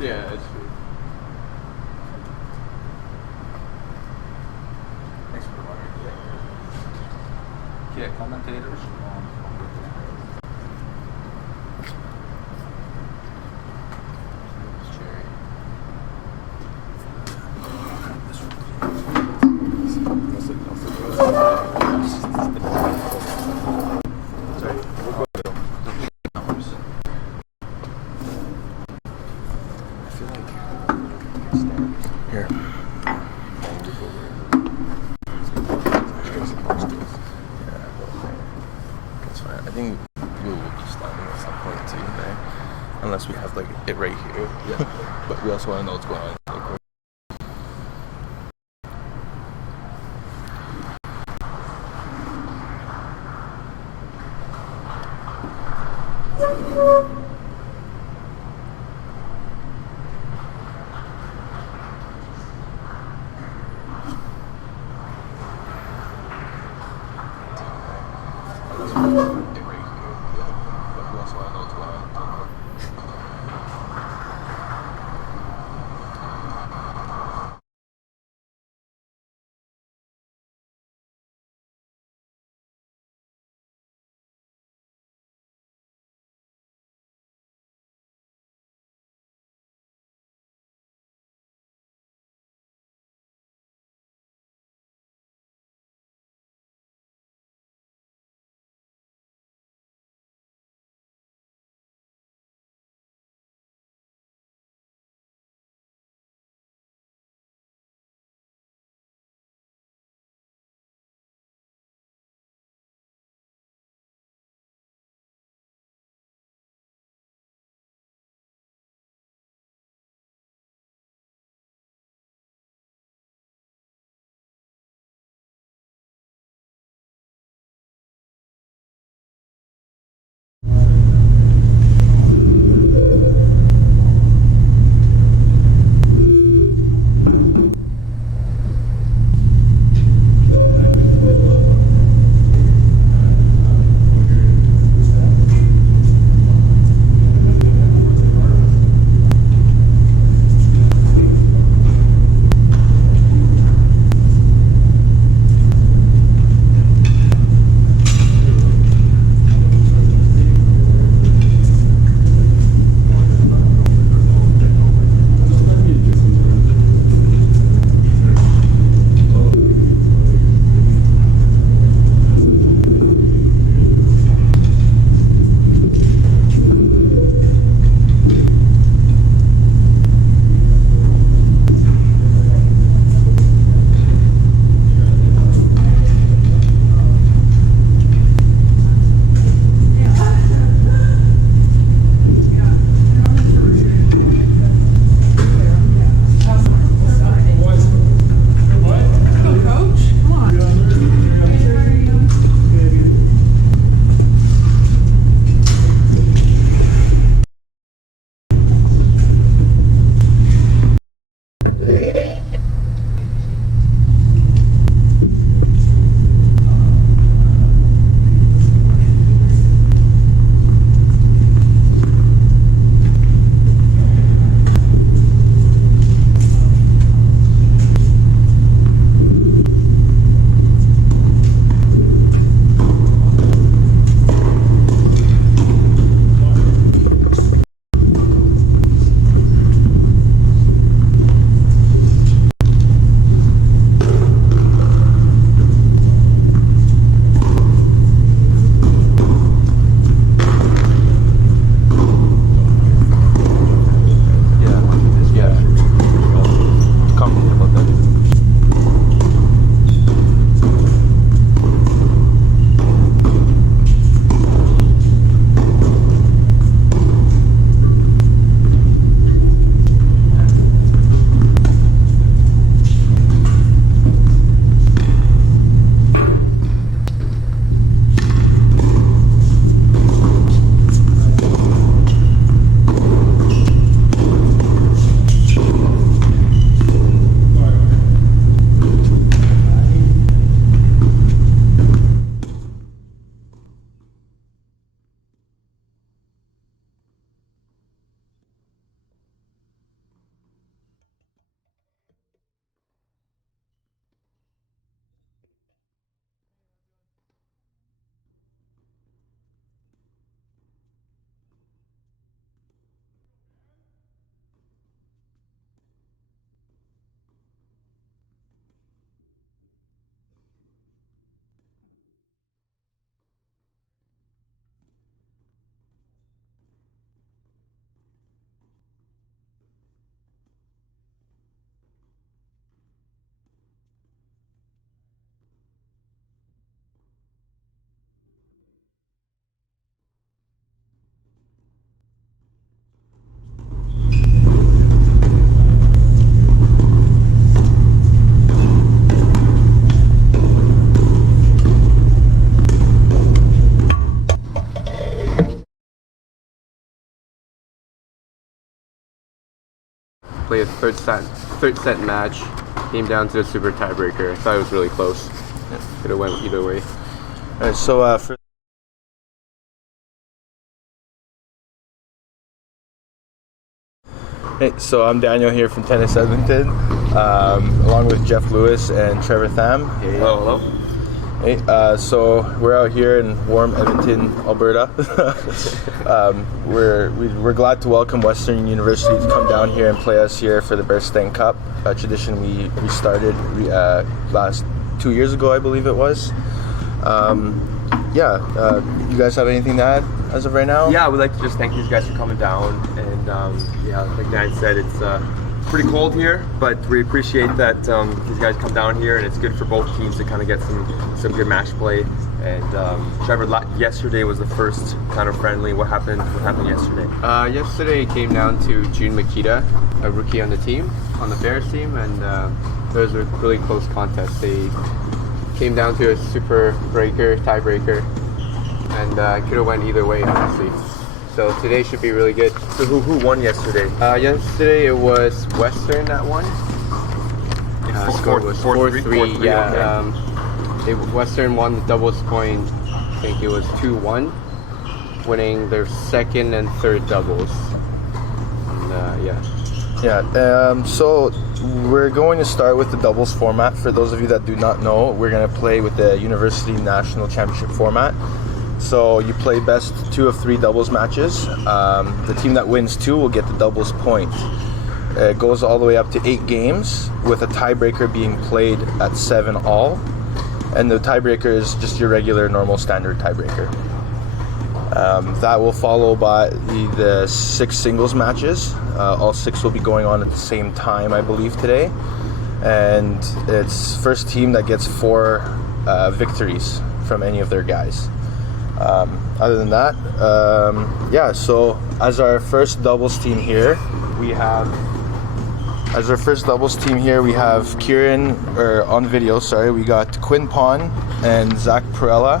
Yeah, that's true. Thanks for the water. Yeah, commentators. Here. That's fine. I think we will be stopping at some point too, right? Unless we have like it right here. Yeah. But we also want to know what's going on. played a third set match. Came down to the super tiebreaker. I thought it was really close. Could have went either way. All right, so Hey, so I'm Daniel here from Tennis Edmonton, along with Jeff Lewis and Trevor Tham. Hey. Hello. Hey, so we're out here in warm Edmonton, Alberta. We're glad to welcome Western University to come down here and play us here for the Bear Stang Cup, a tradition we started last 2 years ago, I believe it was. You guys have anything to add as of right now? Yeah, we'd like to just thank these guys for coming down, and like Dan said, it's pretty cold here, but we appreciate that these guys come down here, and it's good for both teams to kind of get some good match play. And Trevor, yesterday was the first kind of friendly. What happened yesterday? Yesterday it came down to June Makita, a rookie on the Bears team, and it was a really close contest. They came down to a super breaker, tiebreaker, and could have went either way, honestly. So today should be really good. So who won yesterday? Yesterday it was Western that won. Score was 4-3. Yeah. Western won the doubles point. I think it was 2-1, winning their second and third doubles. And, so we're going to start with the doubles format. For those of you that do not know, we're going to play with the University National Championship format. So you play best 2 of 3 doubles matches. The team that wins 2 will get the doubles point. It goes all the way up to 8 games, with a tiebreaker being played at 7 all. And the tiebreaker is just your regular, normal, standard tiebreaker. That will follow by the 6 singles matches. All 6 will be going on at the same time, I believe, today. And it's first team that gets 4 victories from any of their guys. Other than that, so as our first doubles team here, we have Kieran, on video, we got Quinn Pon and Zach Perella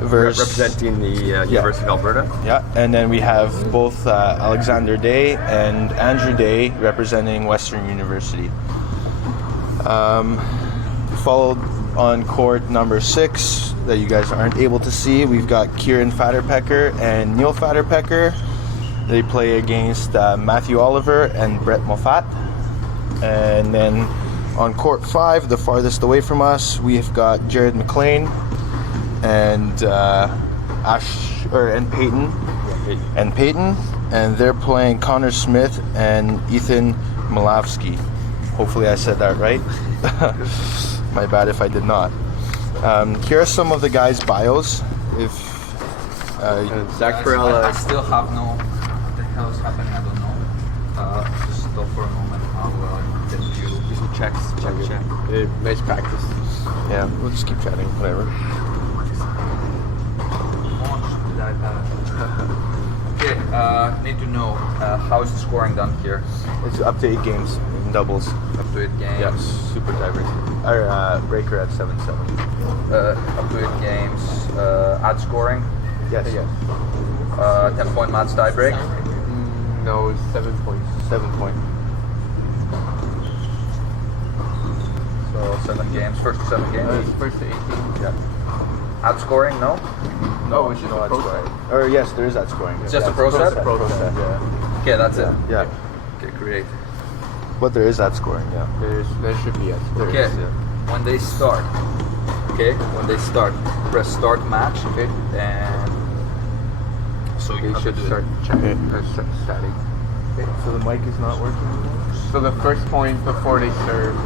representing the University of Alberta. Yeah, and then we have both Alexander Day and Andrew Day representing Western University. Followed on court number 6 that you guys aren't able to see, we've got Kieran Fatterpecker and Neil Fatterpecker. They play against Matthew Oliver and Brett Moffat. And then on court 5, the farthest away from us, we've got Jared McLean and Peyton, and they're playing Connor Smith and Ethan Malavsky. Hopefully I said that right. My bad if I did not. Here are some of the guys' bios. Zach Perella. I still have no. What the hell is happening? I don't know. Just stop for a moment. I'll get you. Do some checks. Check. Nice practice. Yeah, we'll just keep chatting. Whatever. Okay. Need to know how is the scoring done here? It's up to 8 games in doubles. Up to 8 games. Yes, super tiebreaker. Or breaker at 7-7. Up to 8 games. Add scoring. Yes. 10-point match tiebreak. No, it's 7 points. 7 point. So 7 games. First to 7 games. First to 18. Yeah. Add scoring? No. No, it's just a pro set. Or yes, there is that scoring. It's just a pro set? Pro set, yeah. Okay, that's it. Yeah. Okay, great. But there is that scoring, yeah. There should be a scoring. Okay. When they start. Press start match. Okay. And so you They have should to do start checking. Start starting. Okay, so the mic is not working anymore? So the first point before they serve.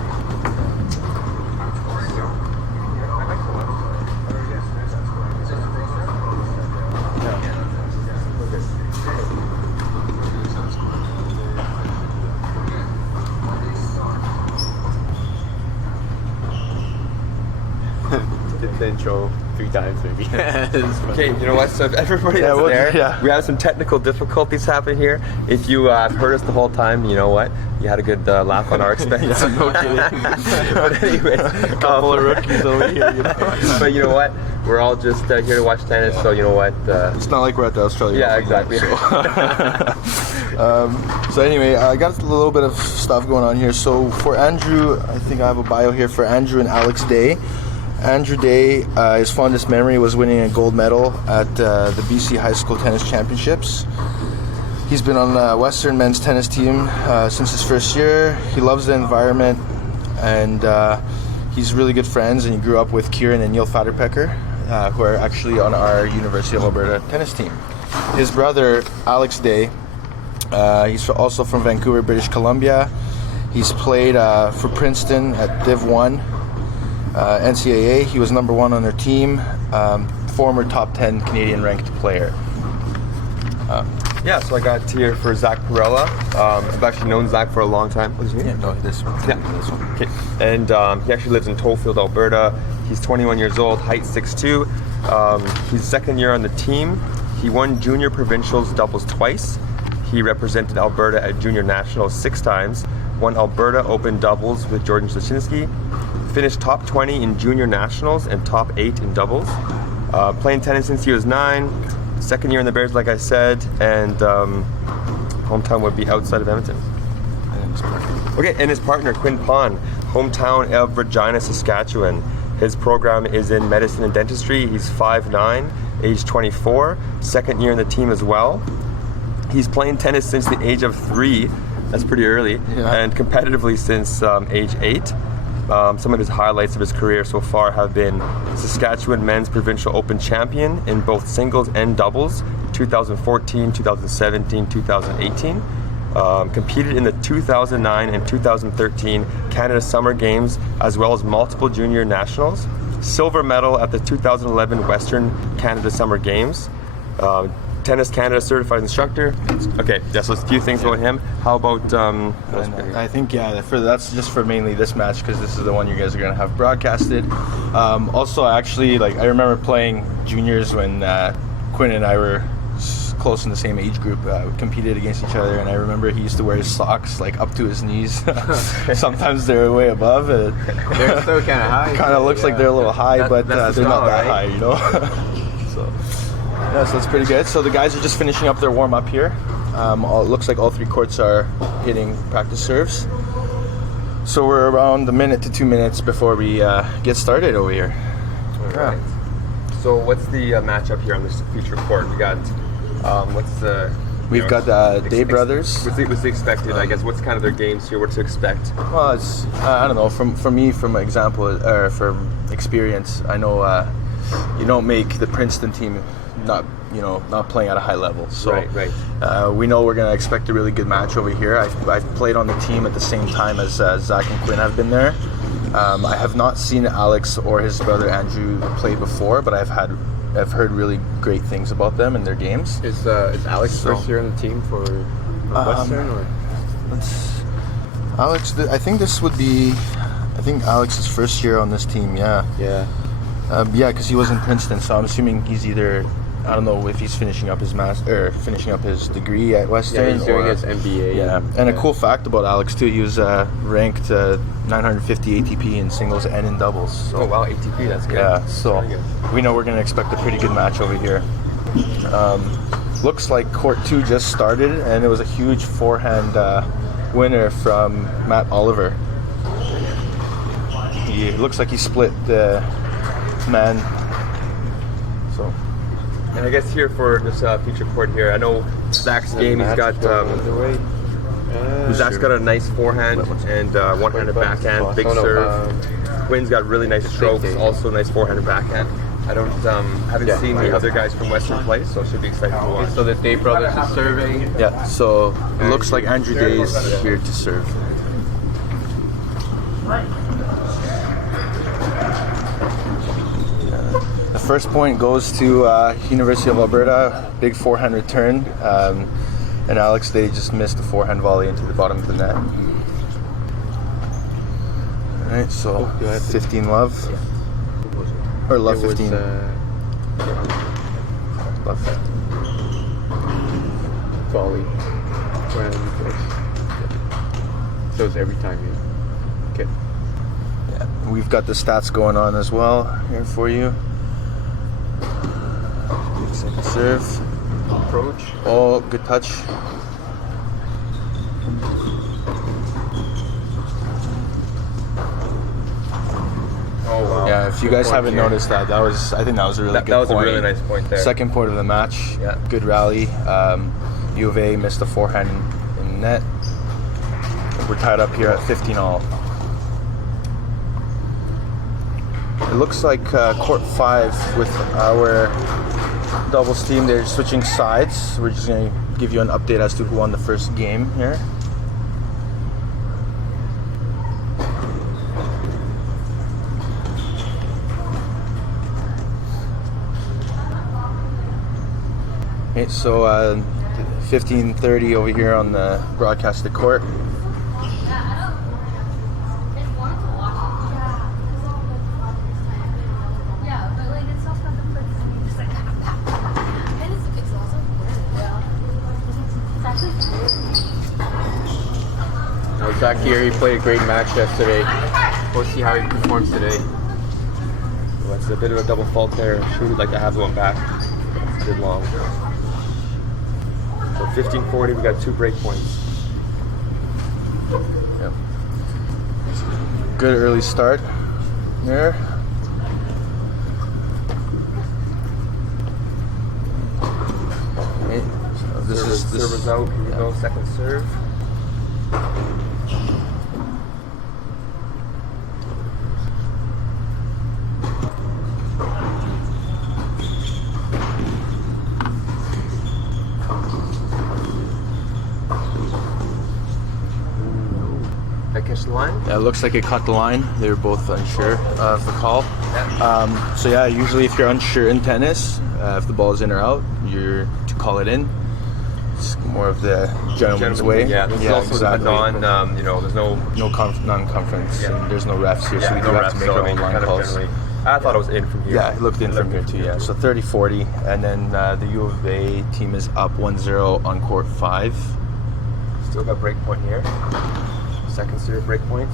The intro 3 times maybe. Okay, you know what? So if everybody that's there, we have some technical difficulties happening here. If you heard us the whole time, you know what? You had a good laugh on our expense. No kidding. But anyways, A couple of rookies over here, you know. But you know what? We're all just here to watch tennis, so you know what? It's not like we're at the Australian Yeah, Open, exactly. so. So anyway, I got a little bit of stuff going on here. So for Andrew, I think I have a bio here for Andrew and Alex Day. Andrew Day, his fondest memory was winning a gold medal at the BC High School Tennis Championships. He's been on the Western men's tennis team since his first year. He loves the environment, and he's really good friends, and he grew up with Kieran and Neil Fatterpecker, who are actually on our University of Alberta tennis team. His brother, Alex Day, he's also from Vancouver, British Columbia. He's played for Princeton at Div 1, NCAA. He was number 1 on their team, former top 10 Canadian ranked player. Yeah, so I got here for Zach Perella. I've actually known Zach for a long time. What is his name? No, this one. Yeah. This one. Okay. And he actually lives in Tollfield, Alberta. He's 21 years old, height 6'2". He's second year on the team. He won junior provincials doubles twice. He represented Alberta at junior nationals 6 times. Won Alberta Open doubles with Jordan Zlaczynski. Finished top 20 in junior nationals and top 8 in doubles. Playing tennis since he was 9. Second year in the Bears, like I said, and hometown would be outside of Edmonton. Okay, and his partner, Quinn Pond, hometown of Regina, Saskatchewan. His program is in medicine and dentistry. He's 5'9", age 24, second year in the team as well. He's playing tennis since the age of 3, that's pretty early, and competitively since age 8. Some of his highlights of his career so far have been Saskatchewan Men's Provincial Open Champion in both singles and doubles, 2014, 2017, 2018. Competed in the 2009 and 2013 Canada Summer Games, as well as multiple junior nationals. Silver medal at the 2011 Western Canada Summer Games. Tennis Canada certified instructor. Okay, yeah, so a few things about him. How about I think that's just for mainly this match, because this is the one you guys are gonna have broadcasted. Also, actually, I remember playing juniors when Quinn and I were close in the same age group. We competed against each other, and I remember he used to wear his socks up to his knees. Sometimes they're way above. They're still kind of high. Kind of looks like they're a little high, but that's they're not that right? high, you know. So. Yeah, so that's pretty good. So the guys are just finishing up their warm-up here. It looks like all 3 courts are hitting practice serves. So we're around a minute to 2 minutes before we get started over here. All right. So what's the matchup here on this feature court? We got, We've got Day Brothers. What's the expected, I guess? What's kind of their games here? What to expect? Well, it's, I don't know, from example, or from experience, I know you don't make the Princeton team not playing at a high level. So right. We know we're going to expect a really good match over here. I've played on the team at the same time as Zach and Quinn have been there. I have not seen Alex or his brother Andrew play before, but I've heard really great things about them and their games. Is Alex first year on the team for Western or? Alex, I think this would be, Alex's first year on this team. Yeah. Because he was in Princeton, so I'm assuming he's either, I don't know if he's finishing up his finishing up his degree at Western. Yeah, he's doing his MBA. Yeah, and a cool fact about Alex too, he was ranked 950 ATP in singles and in doubles. So. Oh wow, ATP, that's good. Yeah, so we know we're going to expect a pretty good match over here. Looks like court 2 just started, and it was a huge forehand winner from Matt Oliver. He looks like he split the man. So. And I guess here for this feature court here, I know Zach's game, he's got Zach's got a nice forehand and one-handed backhand, big serve. Quinn's got really nice strokes, also nice forehand and backhand. I haven't seen the other guys from Western play, so it should be exciting to watch. So the Day Brothers is serving. Yeah, so it looks like Andrew Day is here to serve. The first point goes to University of Alberta, big forehand return, and Alex Day just missed a forehand volley into the bottom of the net. All right, so 15 love, or love 15. Love. Volley. So it's every time you. Okay. Yeah, we've got the stats going on as well here for you. Second serve. Approach. Oh, good touch. Oh wow. Yeah, if you Good guys point haven't here. noticed that, I think that was a really good That was point. a really nice point there. Second point of the match. Yeah. Good rally. U of A missed a forehand in net. We're tied up here at 15 all. It looks like court 5 with our doubles team. They're switching sides. We're just going to give you an update as to who won the first game here. Okay, so 15:30 over here on the broadcasted court. Zach here, he played a great match yesterday. We'll see how he performs today. Well, that's a bit of a double fault there. Sure, we'd like to have the one back. It's a bit long. So 15:40, we got 2 break points. Yep. Good early start there. Okay, so this is this. Serve is out. Here we go. Second serve. That catch the line? Yeah, it looks like it caught the line. They were both unsure of the call. So yeah, usually if you're unsure in tennis, if the ball is in or out, you're to call it in. It's more of the gentleman's way. Yeah, this is also exactly. the non, there's no non-conference. Yeah. And there's no refs here, so we do no have refs, to make so our I own mean, line kind of calls. generally- I thought it was in from here. Yeah, it looked in from here too, yeah. So 30-40, and then the U of A team is up 1-0 on court 5. Still got break point here. Second serve break point.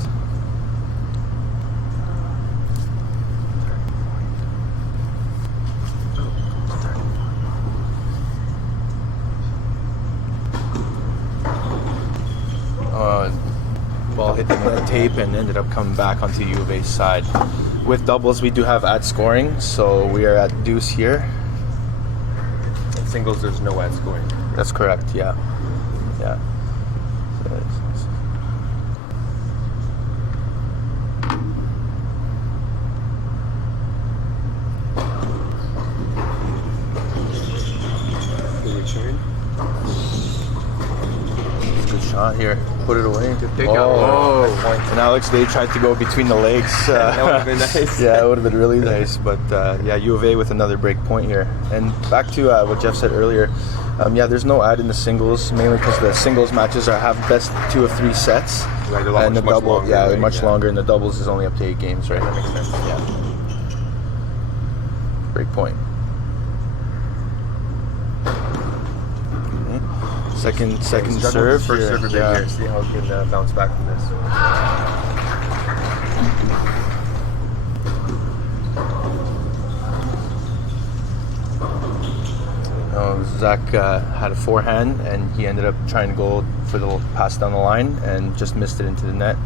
Ball hit the net tape and ended up coming back onto U of A's side. With doubles, we do have ad scoring, so we are at deuce here. In singles, there's no ad scoring. That's correct, yeah. Yeah. Good return. Good shot here. Put it away. Good pick out. Oh. And Alex, they tried to go between the legs. That would have been nice. Yeah, it would have been really nice. But yeah, U of A with another break point here. And back to what Jeff said earlier. Yeah, there's no ad in the singles, mainly because the singles matches have best 2 of 3 sets. Right, they're much and the double, longer, yeah, right? much Yeah. longer, and the doubles is only up to 8 games, right? That makes sense. Yeah. Break point. Okay. Second Struggling serve. with first serve a bit Yeah. here. See how he can bounce back from this. Zach had a forehand, and he ended up trying to go for the pass down the line and just missed it into the net.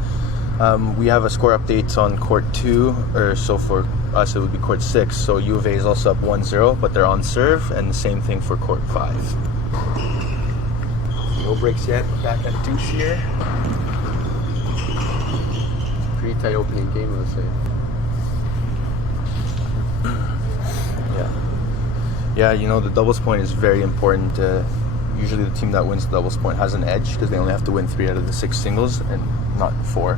We have a score update on court 2, or so for us it would be court 6. So U of A is also up 1-0, but they're on serve, and the same thing for court 5. No breaks yet. Back at deuce here. Pretty tight opening game, I would say. Yeah. Yeah, the doubles point is very important. Usually the team that wins the doubles point has an edge because they only have to win 3 out of the 6 singles and not 4.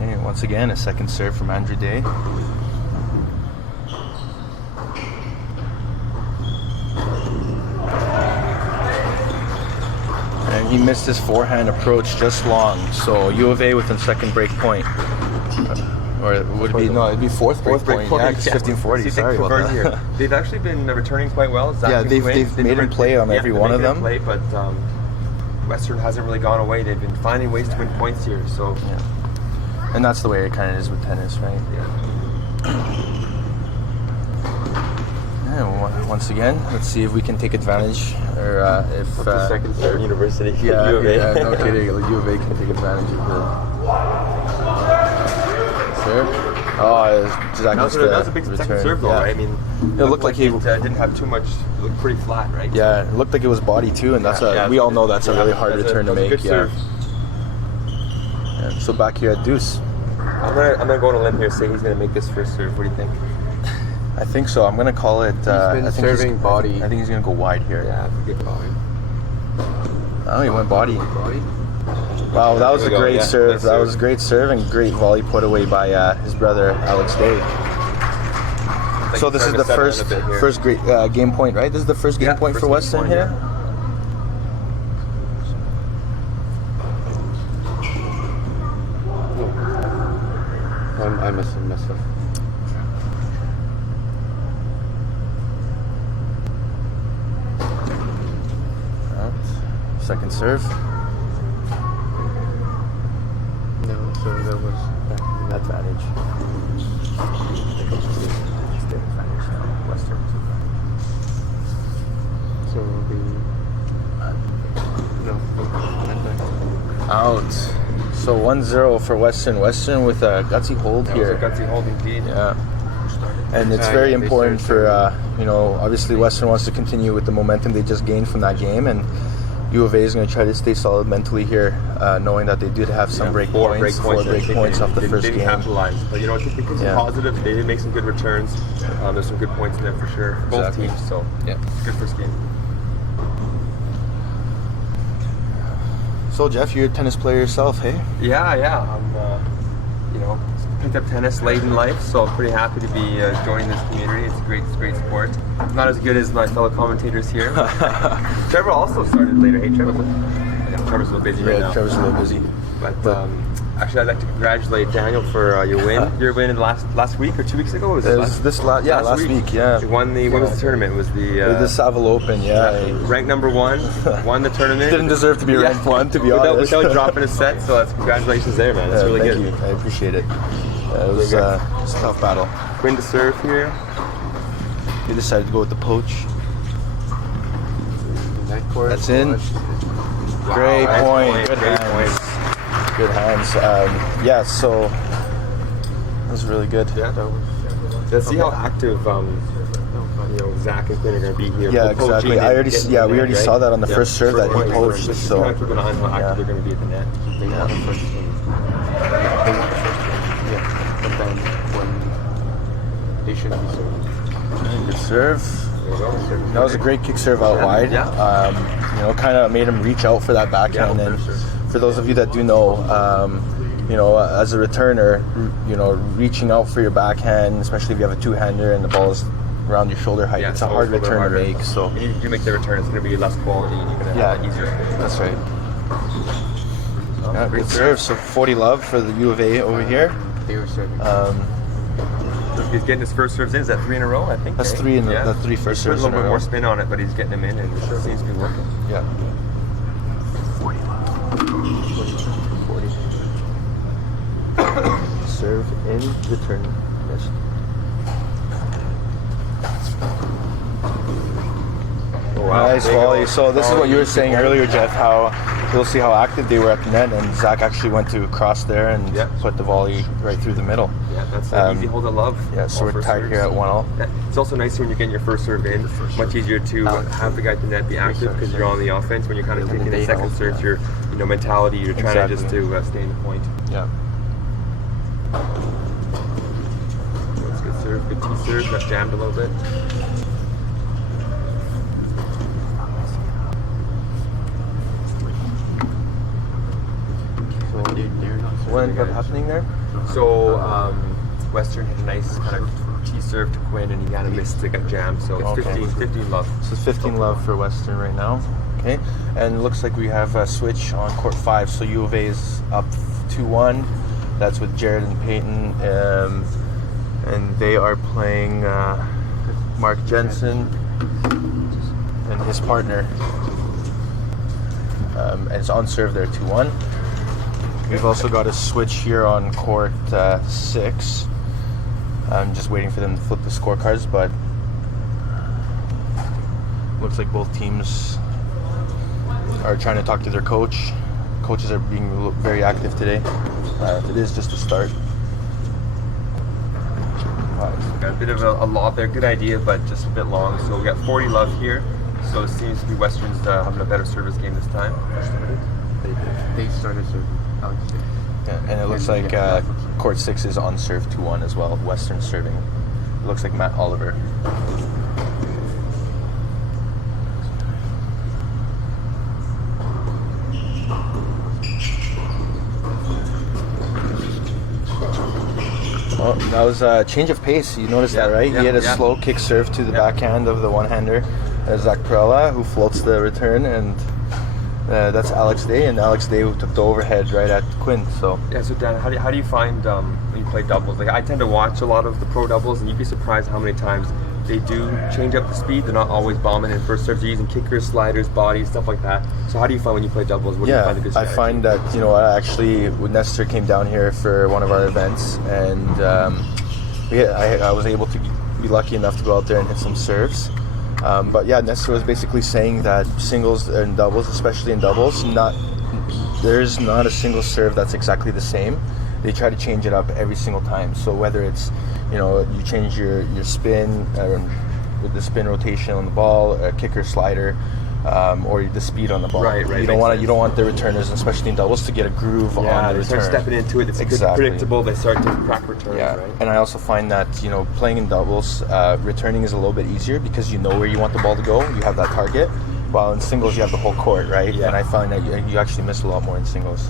And once again, a second serve from Andrew Day. And he missed his forehand approach just long. So U of A with a second break point. Or would it be, no, it'd be fourth break point. Yeah, it's 15:40. Sorry about that. Here. They've actually been returning quite well. Zach Yeah, and they've Quinn, made him play on every one of them. Play, but Western hasn't really gone away. They've been finding ways to win points here. So Yeah. And that's the way it kind of is with tennis, right? yeah. Yeah, once again. Let's see if we can take advantage, or if The second serve university. yeah, U of A. yeah, no kidding. U of A can take advantage of the serve. Oh, Zach missed That was a the big second return. serve though, Yeah. right? I mean, It looked like he didn't have too much. It looked pretty flat, right? Yeah, it looked like it was body too, and that's we all know that's a really hard return to make. Good serve. Yeah. So back here at deuce. I'm gonna go on a limb here. Say he's gonna make this first serve. What do you think? I think so. I'm gonna call it. He's been serving body. I think he's gonna go wide here. Yeah, good body. Oh, he went body. Body. Wow, that was There a we go, great yeah. serve. Nice That serve. was a great serve and great volley put away by his brother Alex Day. Like So this is trying the to settle in first a bit here. first great game point, right? This is the first game point first for game Western point, here. I messed up. Out. Second serve. No, so that was Advantage. so it'll be no. Out. So 1-0 for Western. Western with a gutsy hold That was here. a gutsy hold indeed. Yeah. And it's Yeah, very yeah, they important started for, obviously Western wants to continue with the momentum they just gained from that game, and U of A is going to try to stay solid mentally here, knowing that they did have some break points off the They first didn't game. capitalize, but you know, it becomes Yeah. positive. They did make some good returns. There's some good points in there for sure for both Exactly. teams. So Yeah. good first game. So Jeff, you're a tennis player yourself, hey? Yeah. I'm, picked up tennis late in life, so I'm pretty happy to be joining this community. It's a great sport. Not as good as my fellow commentators here. Trevor also started later. Hey, Trevor. Yeah, Trevor's a little busy right Yeah, now. Trevor's a little busy. But actually, I'd like to congratulate Daniel for your win. Your win in last week or 2 weeks ago? Was it Last week, yeah. You won the, what was the tournament? It was The Savile Open, yeah. ranked number 1, won the tournament. Didn't deserve to be ranked one, to be honest. Without dropping a set, so that's congratulations there, man. That's really thank good. you. I appreciate it. It was good. a tough battle. Win to serve here. We decided to go with the poach. That court. That's in. Great nice point. Good Great hands. point. Good hands. So that was really good. Yeah. Let's see how active Zach and Quinn are going to be here. Yeah, Poaching exactly. and getting the We net, already saw that on the first serve that he point. poached. Just So kind of keep an eye on how active yeah. they're going to be at the net. They have a first game. Yeah, but then when they shouldn't be serving. good serve. There you go. That was a great kick serve out wide. Yeah. Kind of made him reach out for that backhand. Yeah, And for sure. for those of you that do know, as a returner, reaching out for your backhand, especially if you have a two-hander and the ball is around your shoulder height, it's a hard always a little return to harder. make. So If you make the return, it's going to be less quality and you're going to have it easier. that's right. Yeah, Great good serve. So 40 love for the U of A over here. They were serving. He's getting his first serves in. Is that 3 in a row, I think? That's eh? three in that's three first He's put serves a in little a bit row. more spin on it, but he's getting them in, and it seems to be working. Yeah. 40. Serve in, return, missed. Oh, wow. Nice There you volley. go. So this is what you were Oh, saying earlier, Jeff, how you'll see how active they were at the net, and Zach actually went to cross there and Yeah. put the volley right through the middle. Yeah, that's an easy hold to love. Yeah, so All we're first tied serves. here at 1-0. Yeah. It's also nice when you're getting your first serve in. Much easier to have the guy at the net be active because you're on the offense. When you're kind of taking the second serve, your mentality, you're trying to just to stay in the point. Yeah. That's good serve, good T serve. Got jammed a little bit. So they're not serving. What ended up happening there? So Western hit a nice kind of T serve to Quinn, and he kind of missed it, got jammed. So it's Okay. 15 love. So it's 15 love for Western right now. Okay. And it looks like we have a switch on court 5. So U of A is up 2-1. That's with Jared and Peyton. And they are playing Mark Jensen and his partner. And it's on serve there, 2-1. We've also got a switch here on court 6. I'm just waiting for them to flip the scorecards, but Looks like both teams are trying to talk to their coach. Coaches are being very active today. It is just a start. Got a bit of a lob there, good idea, but just a bit long. So we got 40 love here. So it seems to be Western's having a better service game this time. They started serving. Alex did. Yeah, and it looks like court 6 is on serve 2-1 as well. Western serving. It looks like Matt Oliver. Oh, that was a change of pace. You noticed that, right? He had a slow kick serve to the backhand of the one-hander. Zach Perella, who floats the return, and that's Alex Day, and Alex Day who took the overhead right at Quinn. So So Dan, how do you find when you play doubles? Like I tend to watch a lot of the pro doubles, and you'd be surprised how many times they do change up the speed. They're not always bombing in first serves. They're using kickers, sliders, bodies, stuff like that. So how do you find when you play doubles? What do you find a good strategy? I find that I actually Nestor came down here for one of our events, and I was able to be lucky enough to go out there and hit some serves. But yeah, Nestor was basically saying that singles and doubles, especially in doubles, there's not a single serve that's exactly the same. They try to change it up every single time. So whether it's you change your spin with the spin rotation on the ball, kicker, slider, or the speed on the ball. Right. You don't want the returners, especially in doubles, to get a groove on the return. They start stepping into it. It's predictable. They start to crack returns. Yeah, right? and I also find that playing in doubles, returning is a little bit easier because you know where you want the ball to go. You have that target. While in singles, you have the whole court, right? Yeah. And I find that you actually miss a lot more in singles.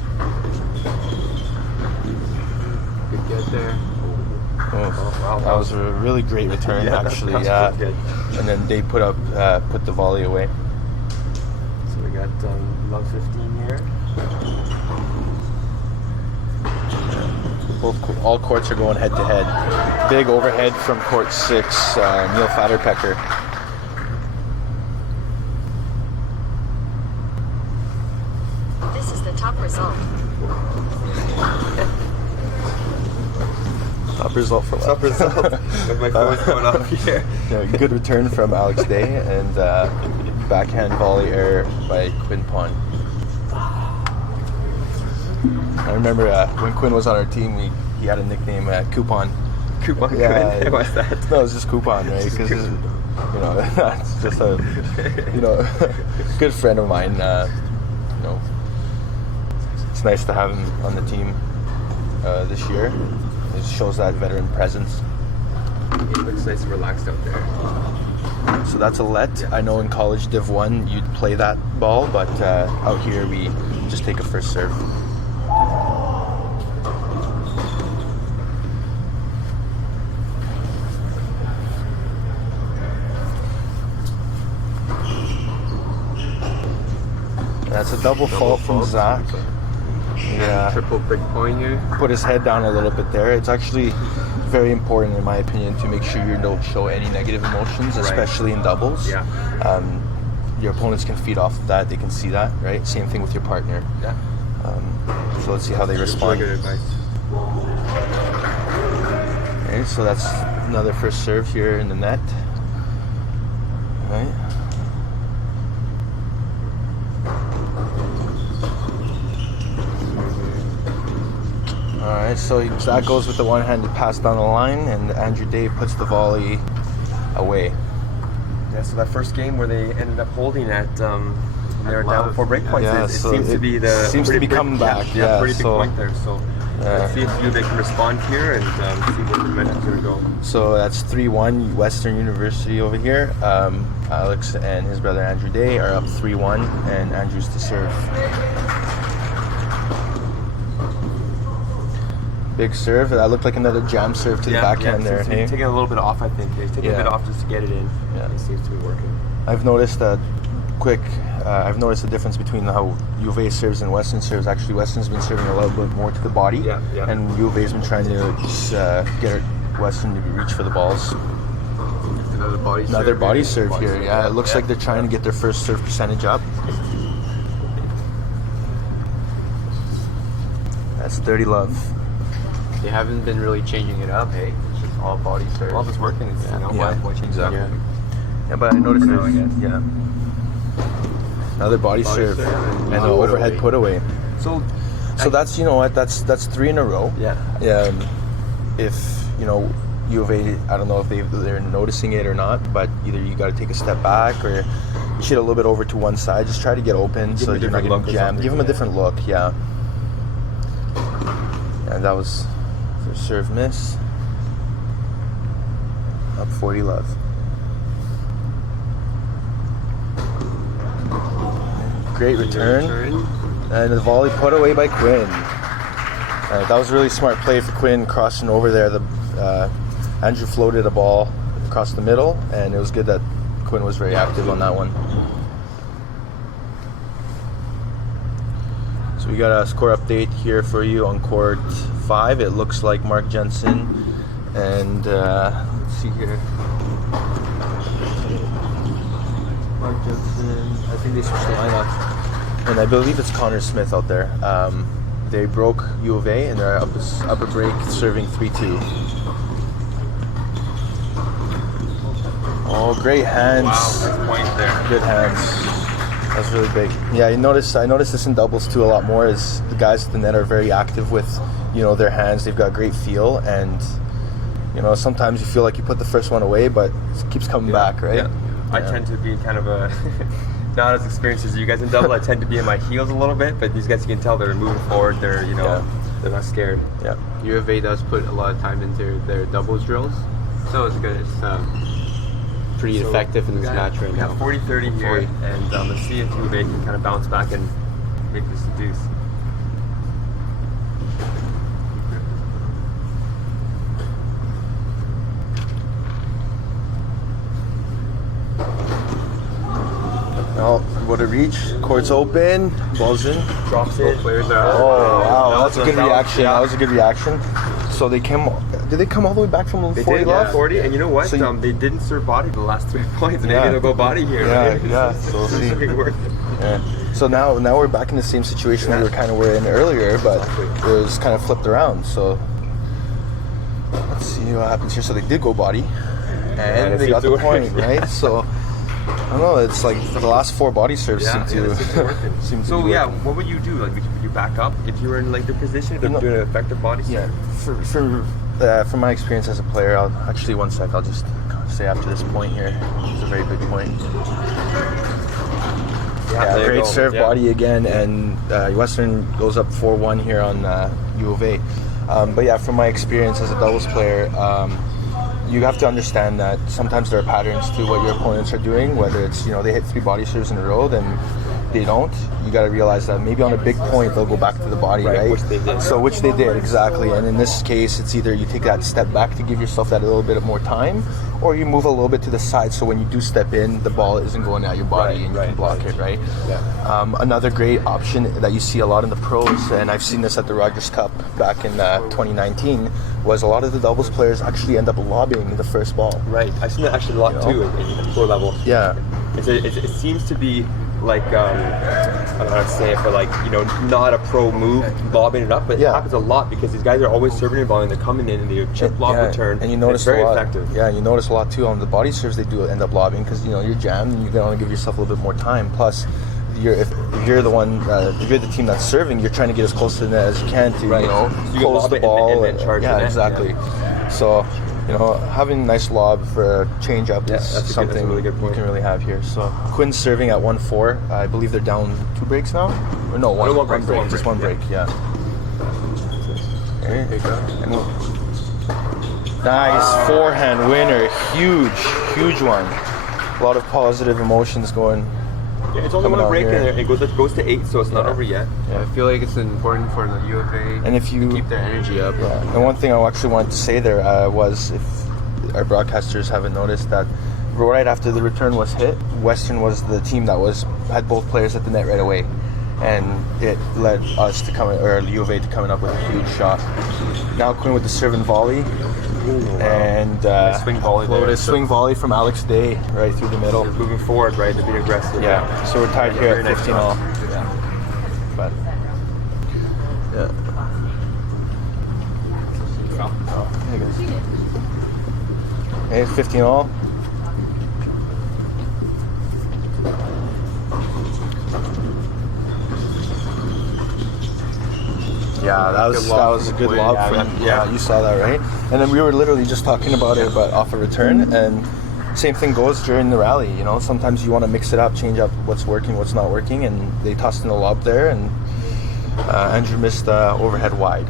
Good get there. Wow, that was a really great return, actually. That's good. And then they put the volley away. So we got love 15 here. All courts are going head to head. Big overhead from court 6, Neil Fatterpecker. This is the top result. Top result for Top result. With my phone's going off here. Good return from Alex Day, and backhand volley error by Quinn Pond. I remember when Quinn was on our team, he had a nickname, Coupon. Coupon? Yeah, What's that? No, it's just Coupon, right? Because that's just a good friend of mine. It's nice to have him on the team this year. It shows that veteran presence. It looks nice and relaxed out there. So that's a let. I know in college Div 1 you'd play that ball, but out here we just take a first serve. That's a double fault from Zach. Yeah. Triple big point here. Put his head down a little bit there. It's actually very important, in my opinion, to make sure you don't show any negative emotions, especially in doubles. Yeah. Your opponents can feed off of that. They can see that, right? Same thing with your partner. Yeah. So let's see how they respond. Really good advice. Okay, so that's another first serve here in the net. Right. Alright, so Zach goes with the one-handed pass down the line, and Andrew Day puts the volley away. Yeah, so that first game where they ended up holding at when they were down before break points, Yeah, it so seems to be the seems to be coming back. Yeah, pretty big so, point there. So let's see if they can respond here and see where the momentum's going to go. So that's 3-1 Western University over here. Alex and his brother Andrew Day are up 3-1, and Andrew's to serve. Big serve. That looked like another jam serve to the backhand there. He's taking a little bit off, I think. He's taking a bit off just to get it in. Yeah. It seems to be working. I've noticed that I've noticed the difference between how U of A serves and Western serves. Actually, Western's been serving a little bit more to the body, and U of A's been trying to just get Western to reach for the balls. Another body serve here. Yeah, it looks like they're trying to get their first serve percentage up. That's dirty love. They haven't been really changing it up, hey? It's just all body serve. All this working is why change it up. Yeah. Yeah, but I noticed For now, I there's, guess. yeah. Another body serve and an overhead put away. So So that's, you know what, that's 3 in a row. yeah. If, you know, U of A, I don't know if they're noticing it or not, but either you got to take a step back or shit a little bit over to one side. Just try to get open so them a you're not different getting look or jammed. Give them a something, different look, yeah. And that was their serve miss. Up 40 love. Great return. And the volley put away by Quinn. That was a really smart play for Quinn crossing over there. Andrew floated a ball across the middle, and it was good that Quinn was very active on that one. So we got a score update here for you on court 5. It looks like Mark Jensen and let's see here. Mark Jensen, I think they switched the lineup. And I believe it's Connor Smith out there. They broke U of A and they're upper break serving 3-2. Oh, great hands. Wow, nice point there. Good hands. That's really big. Yeah, I noticed this in doubles too a lot more. Is the guys at the net are very active with, you know, their hands. They've got great feel, and you know sometimes you feel like you put the first one away, but it keeps coming back, right? Yeah. I tend to be kind of a not as experienced as you guys in double. I tend to be in my heels a little bit, but these guys, you can tell they're moving forward. They're they're not scared. Yeah. U of A does put a lot of time into their doubles drills, so it's good. It's pretty effective in this match right We now. have 40-30 here, and let's see if U of A can kind of bounce back and make this a deuce. Oh, what a reach. Court's open. Ball's in. Drops it. Players are Oh, wow. That's a good that was- reaction. yeah. That was a good reaction. So they came. Did they come all the way back from 40 They did, left? 40, and you know what? So you- They didn't serve body the last 3 points. Maybe Yeah. they'll go body here. Yeah, right? yeah. So we'll see. It's worth it. Yeah. So now we're back in the same situation we were in earlier, but it was kind of flipped around. So let's see what happens here. So they did go body, and it they got seems the to point, work. right? So I don't know. It's like the last 4 body serves seem to it's working. seem to So be yeah, working. what would you do? Like, would you back up if you were in like their position? If they're You know- doing an effective body Yeah, serve? from my experience as a player, I'll actually 1 sec. I'll just say after this point here. It's a very big point. Yeah, there you great go. serve Yeah. body again, and Western goes up 4-1 here on U of A. But yeah, from my experience as a doubles player, you have to understand that sometimes there are patterns to what your opponents are doing. Whether it's they hit 3 body serves in a row, then they don't. You got to realize that maybe on a big point they'll go back to the body, right? Which they did. So which they did exactly. And in this case, it's either you take that step back to give yourself that a little bit more time, or you move a little bit to the side so when you do step in, the ball isn't going at your body and you can block it, right? Yeah. Another great option that you see a lot in the pros, and I've seen this at the Rogers Cup back in 2019, was a lot of the doubles players actually end up lobbing the first ball. Right. I've seen that actually a lot too in pro level. Yeah. It seems to be like I don't know how to say it, but like not a pro move, lobbing it up, but it happens a lot because these guys are always serving and volleying. They're coming in and they chip lob return, and you notice it's very a lot. effective. Yeah, you notice a lot too on the body serves. They do end up lobbing because you're jammed and you can only give yourself a little bit more time. Plus, if you're the one, if you're the team that's serving, you're trying to get as close to the net as you can to So you can close lob the it ball and then charge the yeah, net. exactly. Yeah. So having a nice lob for a change up is that's a something really good you point. can really have here. So Quinn's serving at 1-4. I believe they're down 2 breaks now, or no, one one break, break, one just break, 1 break. Yeah. Okay. Nice forehand winner, huge one. A lot of positive emotions going. Yeah, it's only Coming one out break here. and it goes to 8, so it's not over yet. I feel like it's important for the U of A And if you to keep their energy up. And one thing I actually wanted to say there was, if our broadcasters haven't noticed, that right after the return was hit, Western was the team that had both players at the net right away, and it led us to U of A to coming up with a huge shot. Now Quinn with the serve and volley, and Swing volley there. a swing volley from Alex Day right through the middle. They're moving forward, right? They're being aggressive. Yeah, so we're tied here Very at nice 15 shot. all. But yeah. Oh, there you go. Hey, 15 all. Yeah, that was a good lob from yeah, you saw that, right? And then we were literally just talking about it, but off a return, and same thing goes during the rally. You know, sometimes you want to mix it up, change up what's working, what's not working, and they tossed in a lob there, and Andrew missed overhead wide,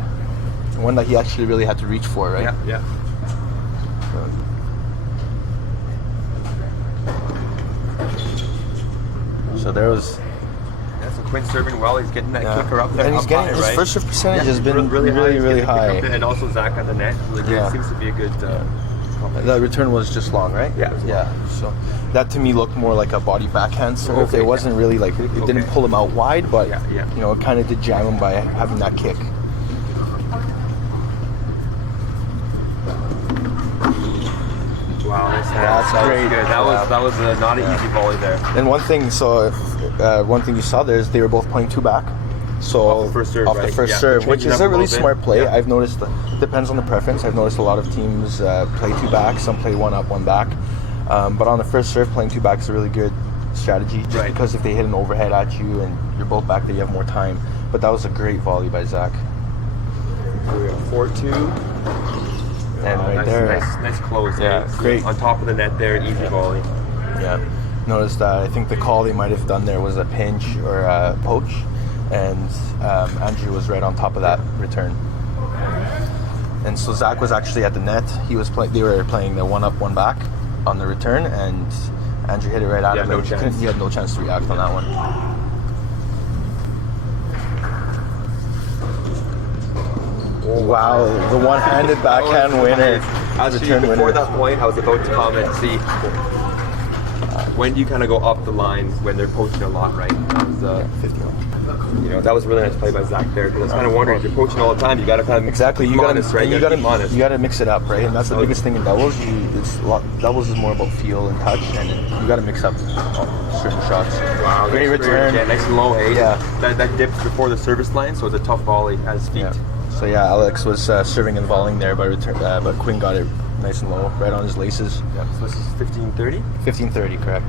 one that he actually really had to reach for, right? Yeah. So there was. So Quinn's serving well. He's getting that kicker up there. And he's getting his first serve percentage has been really high. And also Zach at the net. It seems to be a good. That return was just long, right? Yeah. So that to me looked more like a body backhand serve. Okay, it wasn't really like it didn't pull him out wide, but you know, it kind of did jam him by having that kick. Wow, that's great. Good. That was not an easy volley there. And one thing you saw there is they were both playing two back. So off the first serve, the first serve, which is a really smart play. Yeah. I've noticed depends on the preference. I've noticed a lot of teams play two back. Some play one up, one back. But on the first serve, playing two back is a really good strategy. Just because if they hit an overhead at you and you're both back there, you have more time. But that was a great volley by Zach. We're at 4-2. And right there, nice close. Yeah, great. On top of the net there, easy volley. Yeah, noticed that. I think the call they might have done there was a pinch or a poach, and Andrew was right on top of that return. And so Zach was actually at the net. He was they were playing the one up, one back on the return, and Andrew hit it right at him. No chance. He had no chance to react on that one. Wow, the one-handed backhand winner. Actually, before that point, I was about to come and see when do you kind of go up the line when they're poaching a lot, right? That was 50. You know, that was a really nice play by Zach there, because I was kind of wondering, if you're poaching all the time, you got to kind of exactly. You got to you got to mix it up, right? And that's the biggest thing in doubles. Doubles is more about feel and touch, and you got to mix up certain shots. Wow, great return. Yeah, nice and low, eh? Yeah, that dipped before the service line, so it was a tough volley at his feet. Yeah. So yeah, Alex was serving and volleying there, but Quinn got it nice and low, right on his laces. Yeah. So this is 15-30. 15-30, correct.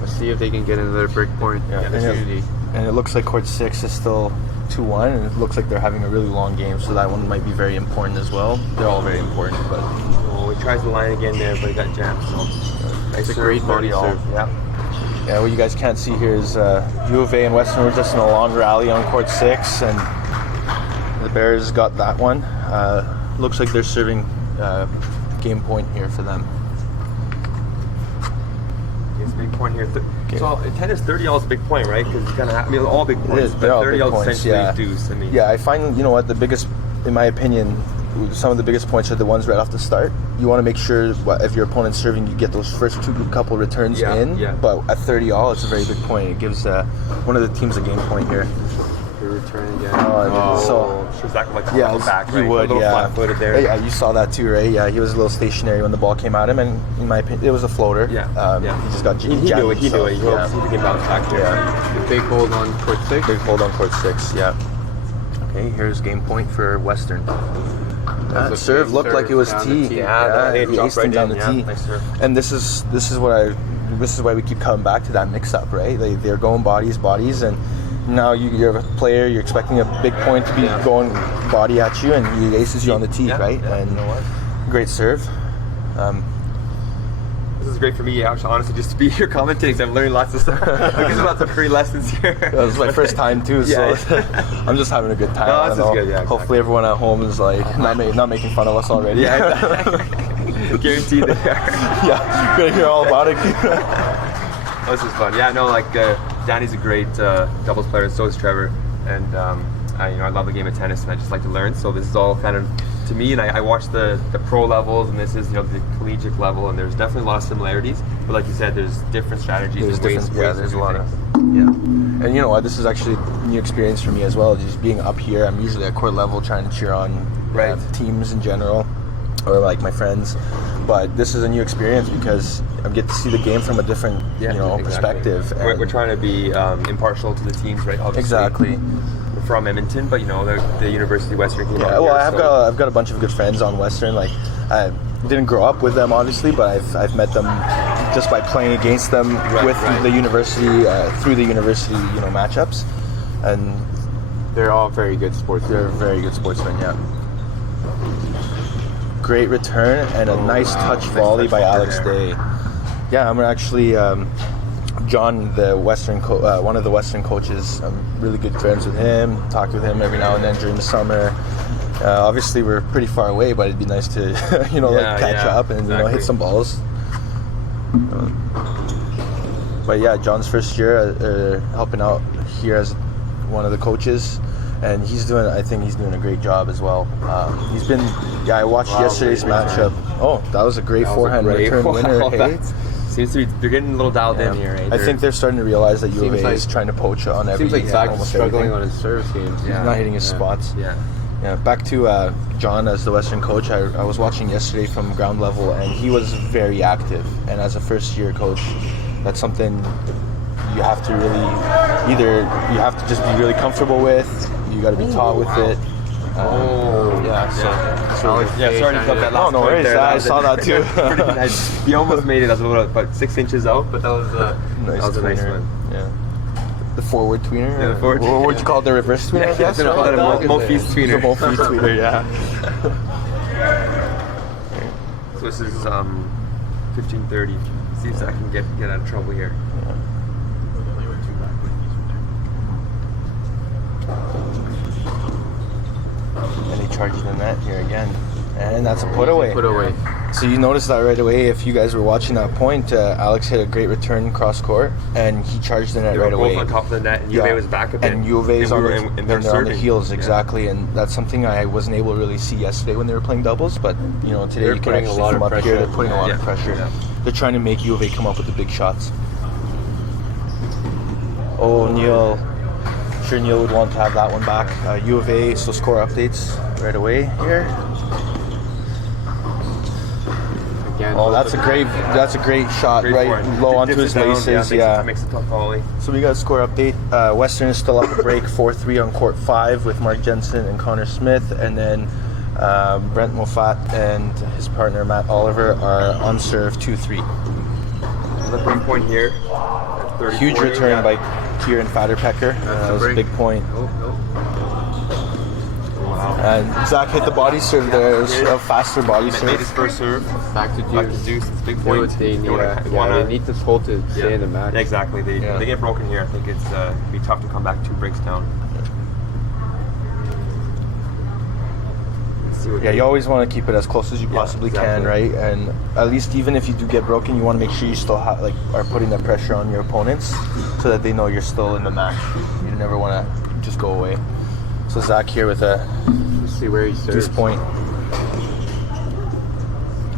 Let's see if they can get another break point opportunity. And it looks like court 6 is still 2-1, and it looks like they're having a really long game, so that one might be very important as well. They're all very important, but he tries the line again there, but he got jammed. So it's a great body serve. Yeah, what you guys can't see here is U of A and Western were just in a long rally on court 6, and the Bears got that one. Looks like they're serving game point here for them. It's a big point here. So tennis 30 all is a big point, right? Because you kind of all big points. They're all 30 big all points, essentially deuce. I mean, I find what the biggest, in my opinion, some of the biggest points are the ones right off the start. You want to make sure if your opponent's serving, you get those first couple returns in. Yeah. But at 30 all, it's a very big point. It gives one of the teams a game point here. Return again. So Zach would like to yeah, back, he right? would. A little flat-footed there. Yeah, you saw that too, right? Yeah, he was a little stationary when the ball came at him, and in my opinion, it was a floater. Yeah. He just got He knew it. He knew it. He can bounce back there. Yeah. Big hold on court 6. Big hold on court 6. Yeah. Okay, here's game point for Western. That serve looked like it was tee. Yeah, he aced him down the tee. Nice serve. And this is why we keep coming back to that mix-up, right? They're going bodies, and now you're a player. You're expecting a big point to be going body at you, and he aces you on the tee, right? Yeah, and you know what? great serve. This is great for me, honestly, just to be here commentating. So I'm learning lots of stuff. I'm getting lots of free lessons here. That was my first time too, so I'm just having a good time. No, this is good. Yeah, exactly. Hopefully everyone at home is like not making fun of us already. Yeah, guaranteed they are. Yeah, gonna hear all about it. This is fun. Yeah, no, Danny's a great doubles player, and so is Trevor. And I love the game of tennis, and I just like to learn. So this is all kind of to me, and I watch the pro levels, and this is the collegiate level, and there's definitely a lot of similarities. But like you said, there's different strategies. There's a lot of and you know what? This is actually a new experience for me as well. Just being up here, I'm usually at court level trying to cheer on teams in general, or like my friends. But this is a new experience because I get to see the game from a different, perspective. We're trying to be impartial to the teams, right? Obviously. Exactly. We're from Edmonton, but the University of Western came out well, here, I've got a bunch of good friends on Western. Like, I didn't grow up with them, obviously, but I've met them just by playing against them the university through the university, matchups, and They're all very good sportsmen. They're very good sportsmen, yeah. Great return and a nice touch volley by Alex Day. Yeah, I'm actually John, the one of the Western coaches. I'm really good friends with him. Talk with him every now and then during the summer. Obviously, we're pretty far away, but it'd be nice to catch up and hit some balls. But yeah, John's first year helping out here as one of the coaches. And I think he's doing a great job as well. I watched yesterday's matchup. Oh, that was a great forehand return winner. Hey? Seems to be, they're getting a little dialed in here, right? I think they're starting to realize that U of A is trying to poach on every. Seems like Zach's struggling everything. on his service games. He's not hitting his spots. Yeah. Back to John as the Western coach. I was watching yesterday from ground level, and he was very active. And as a first-year coach, that's something you have to you have to just be really comfortable with. You got to be taught with it. Sorry to cut that last no point worries. there. I saw that too. Pretty nice. He almost made it as about 6 inches out, but that was a nice one. Yeah. The forward tweener. Yeah, the forward. What would you call it? The reverse tweener? I guess. Call it a Monfils tweener. The Monfils tweener. Yeah. So this is 15:30. See if I can get out of trouble here. And he charged the net here again. And that's a put away. Put away. So you noticed that right away. If you guys were watching that point, Alex hit a great return cross court, and he charged the net right away. Both on top of the net, and U of A was back a bit. And U of A is on they're on the heels, Yeah. exactly. And that's something I wasn't able to really see yesterday when they were playing doubles. But today They're you can putting a actually lot come of up here. pressure. They're putting a lot of pressure. Yeah. They're trying to make U of A come up with the big shots. Oh, Neil. I'm sure Neil would want to have that one back. U of A. So score updates right away here. Again, Oh, that's a great shot, Great right forehand. low onto Dips his it down, laces. makes a tough volley. So we got a score update. Western is still up a break 4-3 on court 5 with Mark Jensen and Connor Smith, and then Brent Moffat and his partner Matt Oliver are on serve 2-3. The break point here. Huge return by Kieran Fatterpecker. That was a big point. Wow. And Zach hit the body serve there. It was a faster body Made serve. his first serve. back to Deuce. It's a big They point. would- They need, wanna- they need this hole to stay in the match. Exactly. They get broken here. I think it's be tough to come back 2 breaks down. Let's see what Yeah, you always want to keep it as close as you possibly can, exactly. right? And at least even if you do get broken, you want to make sure you still are putting that pressure on your opponents, so that they know you're still in the match. You never want to just go away. So Zach here with a Let's see where he serves. deuce point.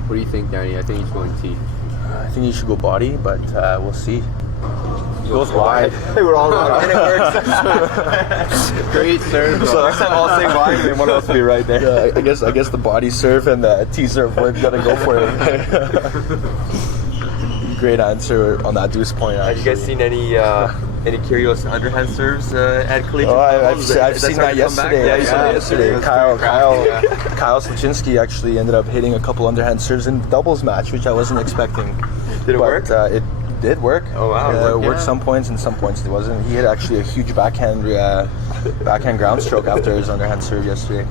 What do you think, Danny? I think he's going T. I think he should go body, but we'll see. He goes wide. They were all wrong, and it works. Great serve. So next time I'll say wide, and then one else will be right there. Yeah, I guess the body serve and the T serve we're gonna go for it. Great answer on that deuce point. Have Actually. you guys seen any curious underhand serves at collegiate Oh, level? I've seen that yesterday. Yeah, you saw that yesterday. Kyle Sluchinski actually ended up hitting a couple underhand serves in the doubles match, which I wasn't expecting. Did it work? It did work. Oh, wow. It worked some points, and some points it wasn't. He hit actually a huge backhand ground stroke after his underhand serve yesterday.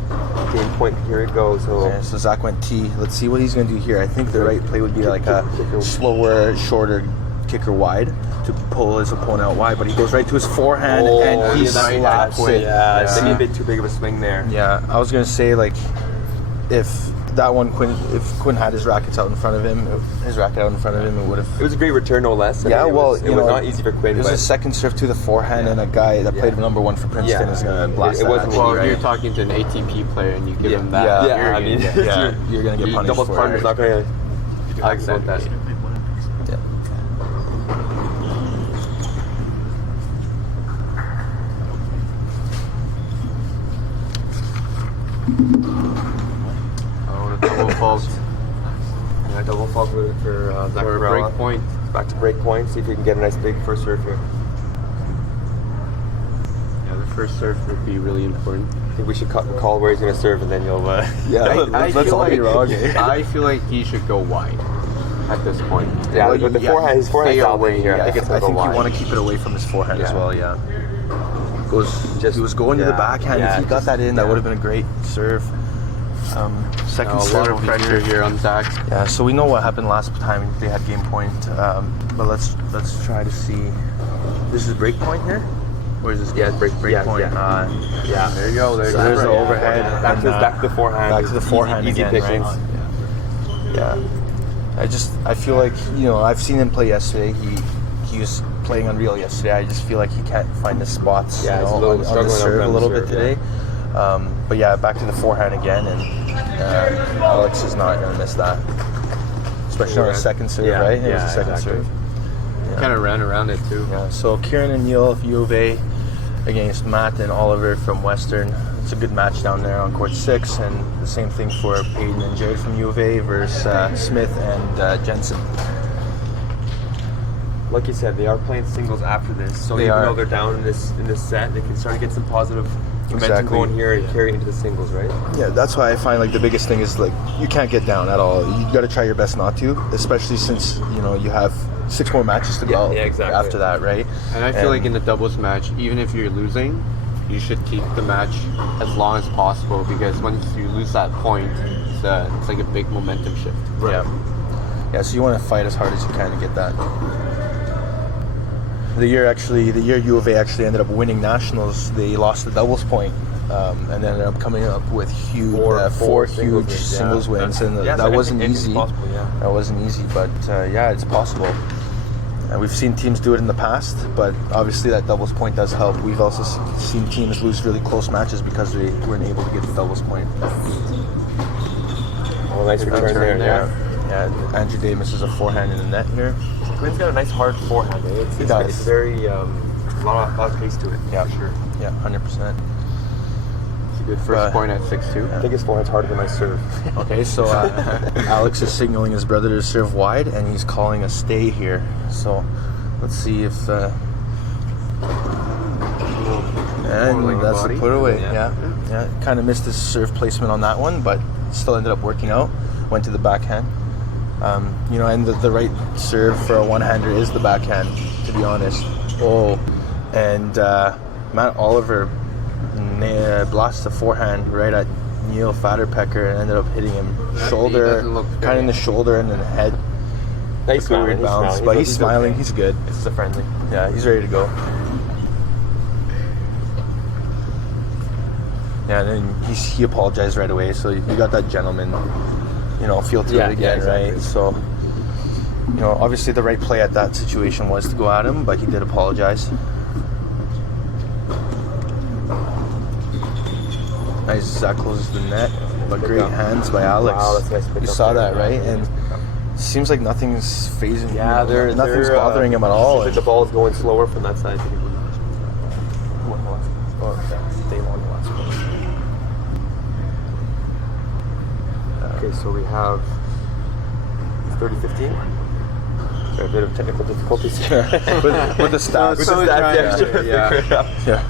Game point, here it goes. So Yeah, so Zach went T. Let's see what he's going to do here. I think the right play would be like a slower, shorter kicker wide to pull his opponent out wide, but he goes right to his forehand and he slaps it. Yeah, maybe a bit too big of a swing there. Yeah, I was going to say, like, if Quinn had his racket out in front of him, it would have. It was a great return, no less. I Yeah, mean, it well, was, you it was know, not easy for Quinn. It was but a second serve to the forehand, and a guy that played number 1 for Princeton is going to blast it that. wasn't at you, Well, if right? you're talking to an ATP player and you give him that, Yeah, you're I gonna mean, get- you're going to get punished double for partner's it. not going to do I'll anything about that. accept Yeah. Oh, the double fault Yeah, double fault for Zach for a Varela. break point. Back to break point. See if we can get a nice big first serve here. Yeah, the first serve would be really important. I think we should call where he's going to serve, and then you'll. Yeah, let's feel all be wrong. Eh? I feel like he should go wide at this point. Yeah, Well, but yeah, his forehand's stay dialed in away, here. yeah. I think it's I going to think go you wide. want to keep it away from his forehand as Yeah. well, yeah. he was going to the yeah, backhand. yeah, if he got just- that in, that yeah. would have been a great serve. Second A serve lot of over pressure here. here on Zach. Yeah, so we know what happened last time they had game point, but let's try to see. This is break point here, or is this break yeah, point? yeah. Yeah, there you go. So there's the overhead. Back to, and, back to the forehand. Back to the forehand easy again, pickings. right? Yeah. I feel like, I've seen him play yesterday. He was playing unreal yesterday. I just feel like he can't find the spots. Yeah, he's a on little the struggling serve on a the little serve, bit today. But yeah, back to the forehand again, and Alex is not gonna miss that, especially on the second serve, Yeah, right? It was yeah, the second exactly. serve. Kind of ran around it too. Yeah. So Kieran and Neil, U of A, against Matt and Oliver from Western. It's a good match down there on court 6, and the same thing for Peyton and Jared from U of A versus Smith and Jensen. Like you said, they are playing singles after this, so They even are. though they're down in this set, they can start to get some positive momentum Exactly. going here and carry it into the singles, right? Yeah, that's why I find like the biggest thing is like you can't get down at all. You got to try your best not to, especially since you have 6 more matches to go. Yeah, exactly. After that, right? And I feel like in the doubles match, even if you're losing, you should keep the match as long as possible, because once you lose that point, it's like a big momentum shift. Yeah. So you want to fight as hard as you can to get that. The year U of A actually ended up winning nationals. They lost the doubles point, and ended up coming up with four huge singles wins, and that wasn't easy. Possible, yeah. That wasn't easy, but yeah, it's possible. And we've seen teams do it in the past, but obviously that doubles point does help. We've also seen teams lose really close matches because they weren't able to get the doubles point. Oh, nice return there. Yeah, Andrew Day misses a forehand in the net here. Quinn's got a nice hard forehand. Eh? He does. It's very a lot of pace to it. Yeah, for sure. Yeah, 100%. It's a good first point at 6-2. I think his forehand's harder than my serve. Okay, so Alex is signaling his brother to serve wide, and he's calling a stay here. So let's see if. And Like a that's body. the put away. Yeah. Yeah. Kind of missed his serve placement on that one, but still ended up working out. Went to the backhand. And the right serve for a one-hander is the backhand, to be honest. Oh, and Matt Oliver blasted the forehand right at Neil Fatterpecker and ended up hitting him shoulder, doesn't look kind of in the shoulder and then the head. Nice Took a weird bounce, but he's smiling. Okay. He's good. This is a friendly. Yeah, he's ready to go. Yeah, and then he apologized right away. So you got that gentleman, feel to it again, exactly. right? So, obviously the right play at that situation was to go at him, but he did apologize. Nice, Zach closes the net, but great hands by Alex. Wow, that's nice pick You up saw there. that, right? And seems like nothing's phasing. Yeah, nothing's bothering him at all. Seems like the ball's going slower from that side. They won the last one. Okay, so we have 30-15. A bit of technical difficulties here. with the stats. With the stats, yeah. Yeah.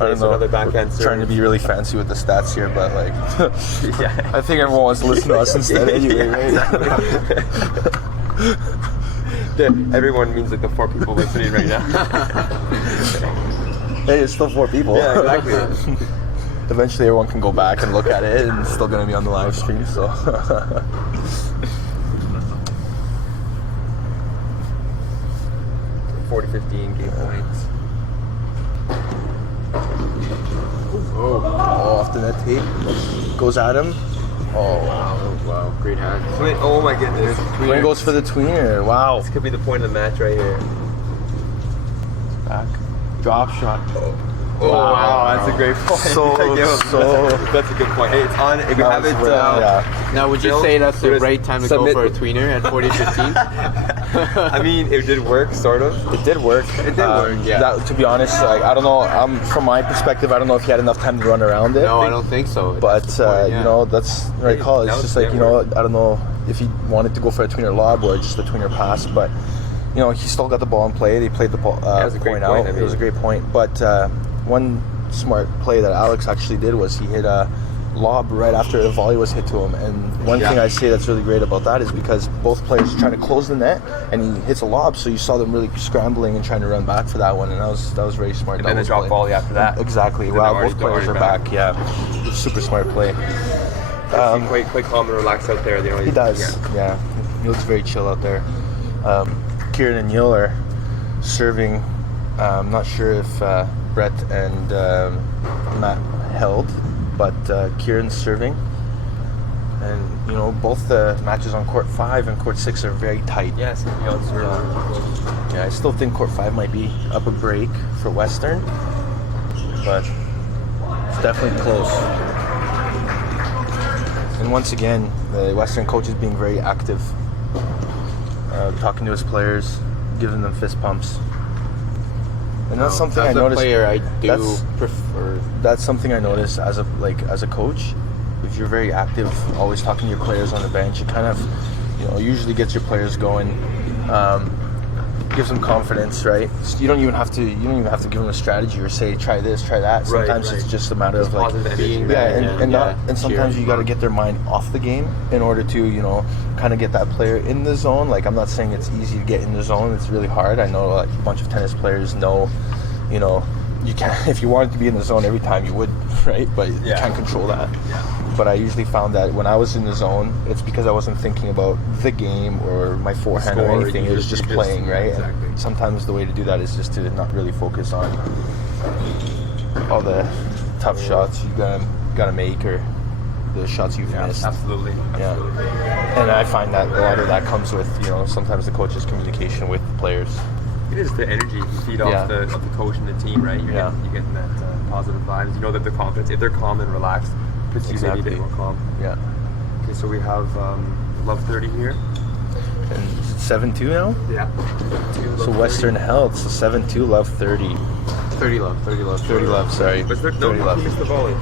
I don't so know. another backhand serve. Trying to be really fancy with the stats here, but like, Yeah. I think everyone wants to listen to us instead anyway, right? Everyone means like the 4 people listening right now. Hey, it's still 4 people. Yeah, exactly. Eventually, everyone can go back and look at it, and it's still going to be on the live stream. So. 40-15 game points. Oh, off the net tape. Goes at him. Oh, Wow, great hand. Wait, oh my goodness. Tweener goes for the tweener. Wow. This could be the point of the match right here. Back. Drop shot. Oh, wow, that's a great point. That's a good point. Hey, it's on. If we have it, yeah. Now, would you Bill, say that's the just right time to submit- go for a tweener at 40-15? I mean, it did work, sort of. It did work. It did work, yeah. That, to be honest, like I don't know. From my perspective, I don't know if he had enough time to run around it. No, I don't think so. But That's the point, yeah. that's the right call. It's That just was like network. I don't know if he wanted to go for a tweener lob or just a tweener pass, but he still got the ball in play. They played the ball, it was a great point point, out. I It was a mean. great point. But one smart play that Alex actually did was he hit a lob right after a volley was hit to him. And one thing I say that's really great about that is because both players are trying to close the net, and he hits a lob, so you saw them really scrambling and trying to run back for that one, and that was very smart. And that then the was drop play. volley after that. Exactly. Then Wow, they're both players are already back. Yeah, super smart play. Quite calm and relaxed out there. You know, He does. Yeah, he looks very chill out there. Kieran and Neil are serving. I'm not sure if Brett and Matt held, but Kieran's serving. And you know, both the matches on court 5 and court 6 are very tight. Yes, Yeah, I still think court 5 might be up a break for Western, but it's definitely close. And once again, the Western coach is being very active, talking to his players, giving them fist pumps. And that's something I noticed. Player, I do prefer. That's something I notice as a coach. If you're very active, always talking to your players on the bench, it kind of, usually gets your players going, gives them confidence, right? So you don't even have to give them a strategy or say try this, try that. Sometimes it's just a matter of like being there, and sometimes you got to get their mind off the game in order to kind of get that player in the zone. Like, I'm not saying it's easy to get in the zone; it's really hard. I know like a bunch of tennis players know, you can't, if you wanted to be in the zone every time you would, right? But you can't control that. Yeah. But I usually found that when I was in the zone, it's because I wasn't thinking about the game or my forehand or anything. It was just playing, right? Exactly. And sometimes the way to do that is just to not really focus on all the tough shots you gotta make or the shots you've missed. Absolutely. Yeah. And I find that a lot of that comes with sometimes the coach's communication with the players. It is the energy you feed off the coach and the team, right? You're getting that positive vibes. You know that they're confident. If they're calm and relaxed, puts you maybe a bit more calm. Yeah. Okay, so we have Love 30 here. And 7-2 now? Yeah. So Western held, so 7-2, Love 30. 30 love, Sorry. Was there 30 love. He missed the volley. oh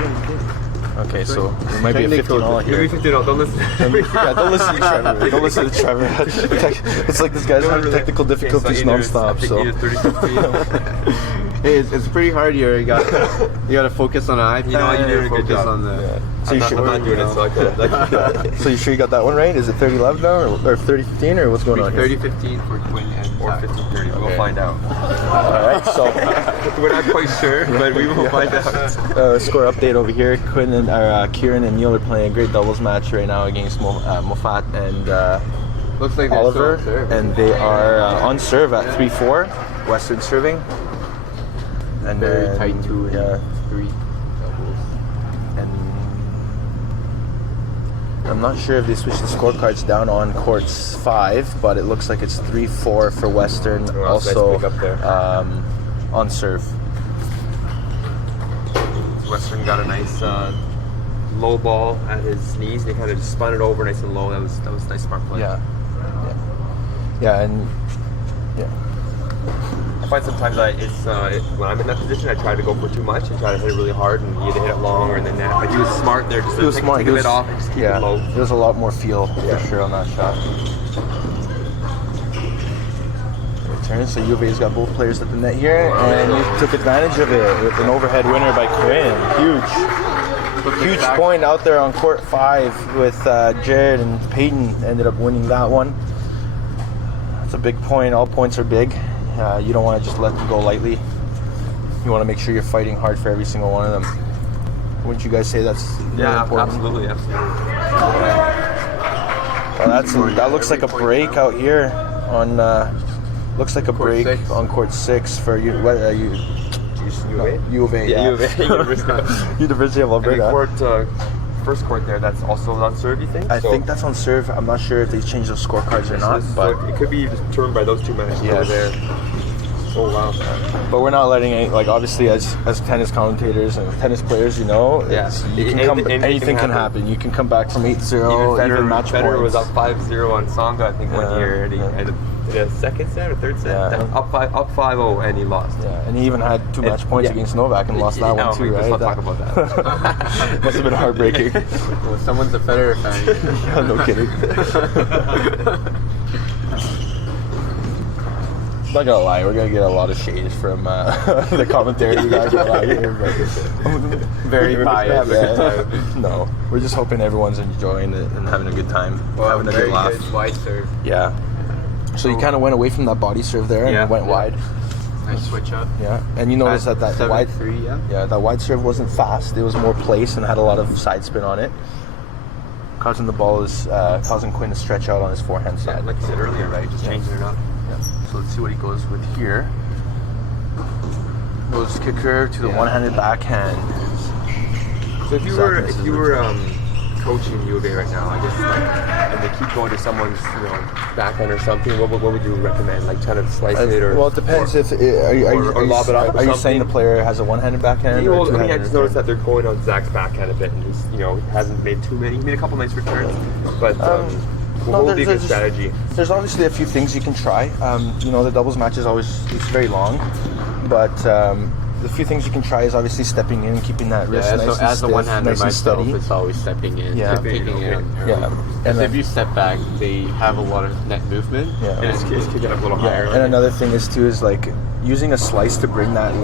yeah, you did. Okay, so it might be a 15-all here. Maybe 15 don't listen. Don't listen to Trevor. Don't listen to Trevor. It's like this guy's having technical difficulties nonstop. So. Hey, it's pretty hard here. You got to focus on an iPad. You know what, you did a good focus job. on the. Yeah. So I'm you not doing it, so I can. So you sure you got that one right? Is it 30 love now, or 30-15, or what's going on here? 30-15 for Quinn and Or 15-30. Okay. We'll find out. All right. So We're not quite sure, but we will find out. score update over here. Kieran and Neil are playing a great doubles match right now against Moffat and looks like they're Oliver, still on serve. and they are on serve at 3-4. Western serving. And Very then, tight 2 and 3 doubles. And I'm not sure if they switched the scorecards down on courts 5, but it looks like it's 3-4 for Western. Oh, Also nice pick up there. on serve. Western got a nice low ball at his knees, and he kind of just spun it over nice and low. That was nice, smart play. Yeah, and I find sometimes when I'm in that position, I try to go for too much and try to hit it really hard and either hit it long or in the net. But he was smart there, just he was take smart. a bit off and just keep it low. There's a lot more feel for sure on that shot. Return. So U of A's got both players at the net here, and he took advantage of it with an overhead winner by Quinn. Huge point out there on court 5 with Jared and Peyton ended up winning that one. That's a big point. All points are big. You don't want to just let them go lightly. You want to make sure you're fighting hard for every single one of them. Wouldn't you guys say that's really important? Absolutely. Well, that looks like a break out here on. Looks like a Court break 6. on court 6 for you. U of A. U of A. University of Alberta. First court there, that's also on serve, you think? I think that's on serve. I'm not sure if they changed those scorecards or not, but it could be determined by those two matches over there. Oh wow! But we're not letting obviously as tennis commentators and tennis players, anything can happen. You can come back from 8-0, even match Federer points. was up 5-0 on Songa, I think, one year, and he had a second set or third set, up 5-0, and he lost. Yeah, and he even had 2 match points against Novak and lost that one too, right? Let's not talk about that. Must have been heartbreaking. Well, someone's a Federer fan. Yeah, no kidding. not gonna lie, we're gonna get a lot of shade from the commentary you guys are out here. But Very biased. No, we're just hoping everyone's enjoying it and having a good time, Well, having a very good laugh. good wide serve. Yeah. So you kind of went away from that body serve there and went wide. Nice switch up. Yeah, and you notice that the wide 7-3, that wide serve wasn't fast. It was more place and had a lot of side spin on it, causing the ball is causing Quinn to stretch out on his forehand Yeah, side. like you said earlier, right? Just changing it up. Yeah. So let's see what he goes with here. Goes kicker to the one-handed backhand. So if you were coaching U of A right now, I guess, and they keep going to someone's backhand or something, what would you recommend? Like trying to slice it or Well, it depends if or lob it up or are you something? saying the player has a one-handed backhand? or I two-handed just noticed that they're going on Zach's backhand a bit, and he's he hasn't made too many. He made a couple nice returns, but what would be a good strategy? There's obviously a few things you can try. The doubles match is always it's very long, but the few things you can try is obviously stepping in and keeping that wrist nice so and as stiff, the one-hander nice and myself, steady. it's always stepping in, taking it on. Yeah. Because if you step back, they have a lot of net movement. Yeah. And it's kicking up a little higher. And another thing is like using a slice to bring that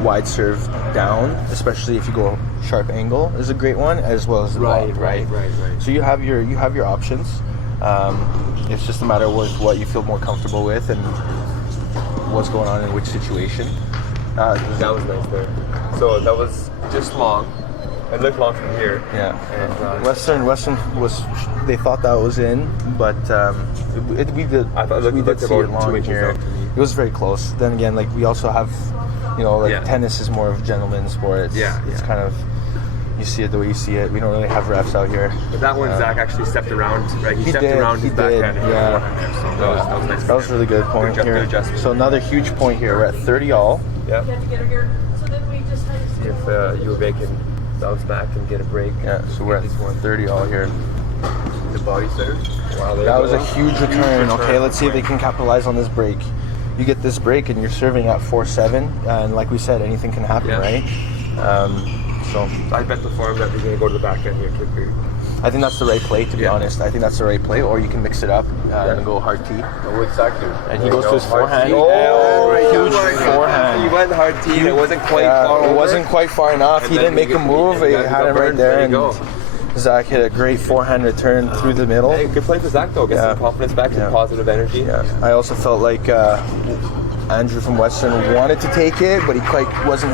wide serve down, especially if you go sharp angle, is a great one, as well as the lob, right. So you have your options. It's just a matter of what you feel more comfortable with and what's going on in which situation. That was nice there. So that was just long. It looked long from here. Yeah. And Western was they thought that was in, but we did. I thought it we looked did see about it long 2 inches here. out to me. It was very close. Then again, like we also have, tennis is more of a gentleman's sport. It's kind of you see it the way you see it. We don't really have refs out here. But that one, Zach actually stepped around. Right, he stepped did, around he his did, backhand. And yeah. there, so that was nice. That was a really good point Good here. adjustment. So another huge point here. We're at 30 all. Yeah. You have to get her here. So then we just had to See if U of A can bounce back and get a break. Yeah. So we're at 30 all here. The body serve. Wow, there That you was go. a huge return. Okay, let's see if they can capitalize on this break. You get this break and you're serving at 4-7, and like we said, anything can happen, right? So I bet the farm that they're going to go to the backhand here quickly. I think that's the right play, to be honest. I think that's the right play, or you can mix it up and go hard tee. Oh, exactly. And he goes to his forehand. Huge forehand. He went hard tee. It wasn't quite far It over. wasn't quite far enough. And He then didn't make a move. He had him right there, and go. Zach hit a great forehand return through the middle. Hey, good play for Zach though. Get some confidence back, some positive energy. Yeah. I also felt like Andrew from Western wanted to take it, but he quite wasn't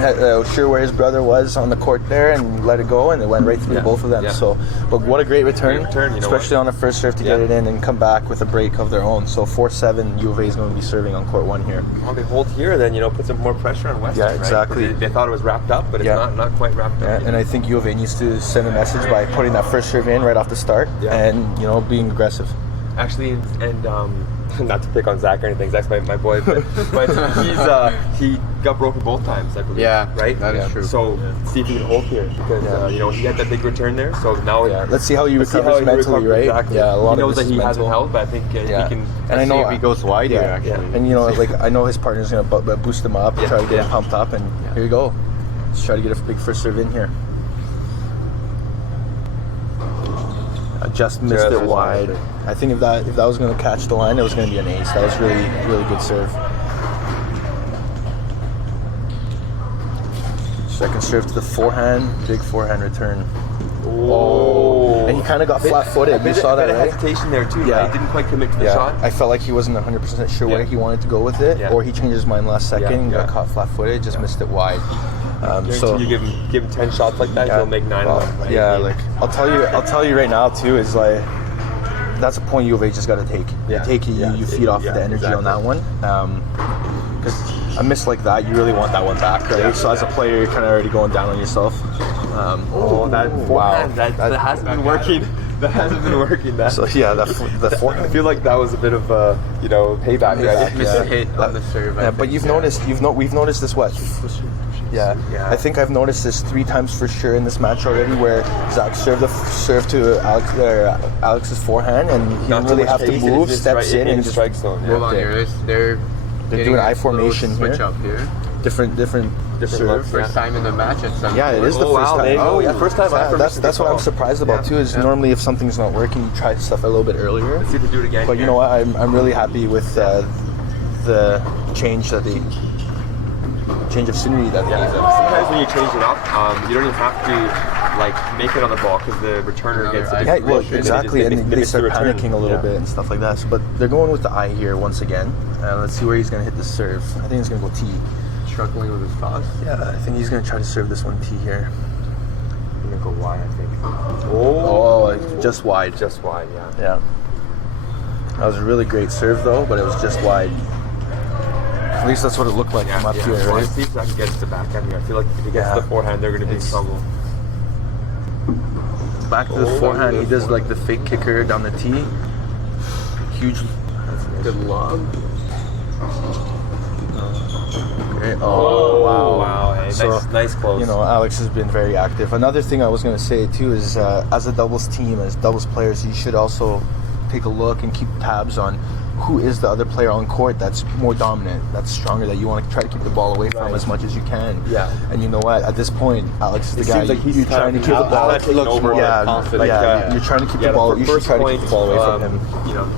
sure where his brother was on the court there, and let it go, and it went right through both of them. Yeah. So, but what a great return, especially on a first serve to get it in and come back with a break of their own. So 4-7, U of A is going to be serving on court 1 here. Well, they hold here, then put some more pressure on Western. Yeah, exactly. Right? They thought it was wrapped up, but it's not quite wrapped up. Yeah, and I think U of A needs to send a message by putting that first serve in right off the start, and being aggressive. Actually, and not to pick on Zach or anything, Zach's my boy, but he got broken both times, I believe. Yeah, right. that is true. So see if he can hold here, because he had that big return there. So now let's see how he recovers mentally, right? Exactly. Yeah, a lot he knows of that this he is hasn't mental. held, but I think he can. And I know if he goes wide here, actually. And I know his partner's gonna boost him up, try to get him pumped up, and here you go. Let's try to get a big first serve in here. I just missed it wide. I think if that was going to catch the line, it was going to be an ace. That was really, really good serve. Second serve to the forehand, big forehand return. Oh, and he kind of got flat-footed. You saw that, right? Hesitation there too. Right? He didn't quite commit to the shot. I felt like he wasn't 100% sure where he wanted to go with it, or he changed his mind last second and got caught flat-footed, just missed it wide. So you give him 10 shots like that, he'll make 9 of them. Right? Yeah, like I'll tell you right now too, is like that's a point U of A just got to take. You take it, you feed off the energy on that one. Because a miss like that, you really want that one back, right? So as a player, you're kind of already going down on yourself. That forehand, that hasn't been working. That hasn't been working. So yeah, the forehand. I feel like that was a bit of payback. Right? Missed a hit on the serve. Yeah, but we've noticed this what? Yeah, I think I've noticed this 3 times for sure in this match already, where Zach served to Alex's forehand, and he didn't really have to move, steps in and just strike zone. Hold on here. They're doing I formation switch here. Up here. Different serve. First time in the match at some Yeah, it is the Oh, first wow, time. oh yeah, first time. That's what I'm surprised about too. Is normally if something's not working, you try stuff a little bit earlier. Let's see if they do it again. But you know what? I'm really happy with the change of scenery that they Yeah, give them. sometimes when you change it up, you don't even have to like make it on the ball because the returner gets a Yeah, different well, motion, exactly, and they miss the start return. panicking a little Yeah. bit and stuff like that. So, but they're going with the eye here once again. Let's see where he's going to hit the serve. I think he's going to go T. Struggling with his toss. Yeah, I think he's going to try to serve this one T here. I'm gonna go wide, I think. Oh, just wide. Just wide, yeah. Yeah. That was a really great serve though, but it was just wide. At least that's what it looked like from up here, So right? let's see if Zach gets the backhand here. I feel like if he gets Yeah. the forehand, they're gonna be in It's- trouble. Back to the forehand, he does like the fake kicker down the tee. Huge. Good lob. Okay. Oh, wow. Wow, hey, So, nice close. You know, Alex has been very active. Another thing I was going to say too is, as a doubles team, as doubles players, you should also take a look and keep tabs on who is the other player on court that's more dominant, that's stronger, that you want to try to keep the ball away from Right. as much as you can. Yeah. And you know what? At this point, Alex is the It guy. seems like he's you're trying to keep the ball. Alex taking over yeah, with confidence. yeah, you're trying to keep the ball. You should try to keep the ball away from him. You know,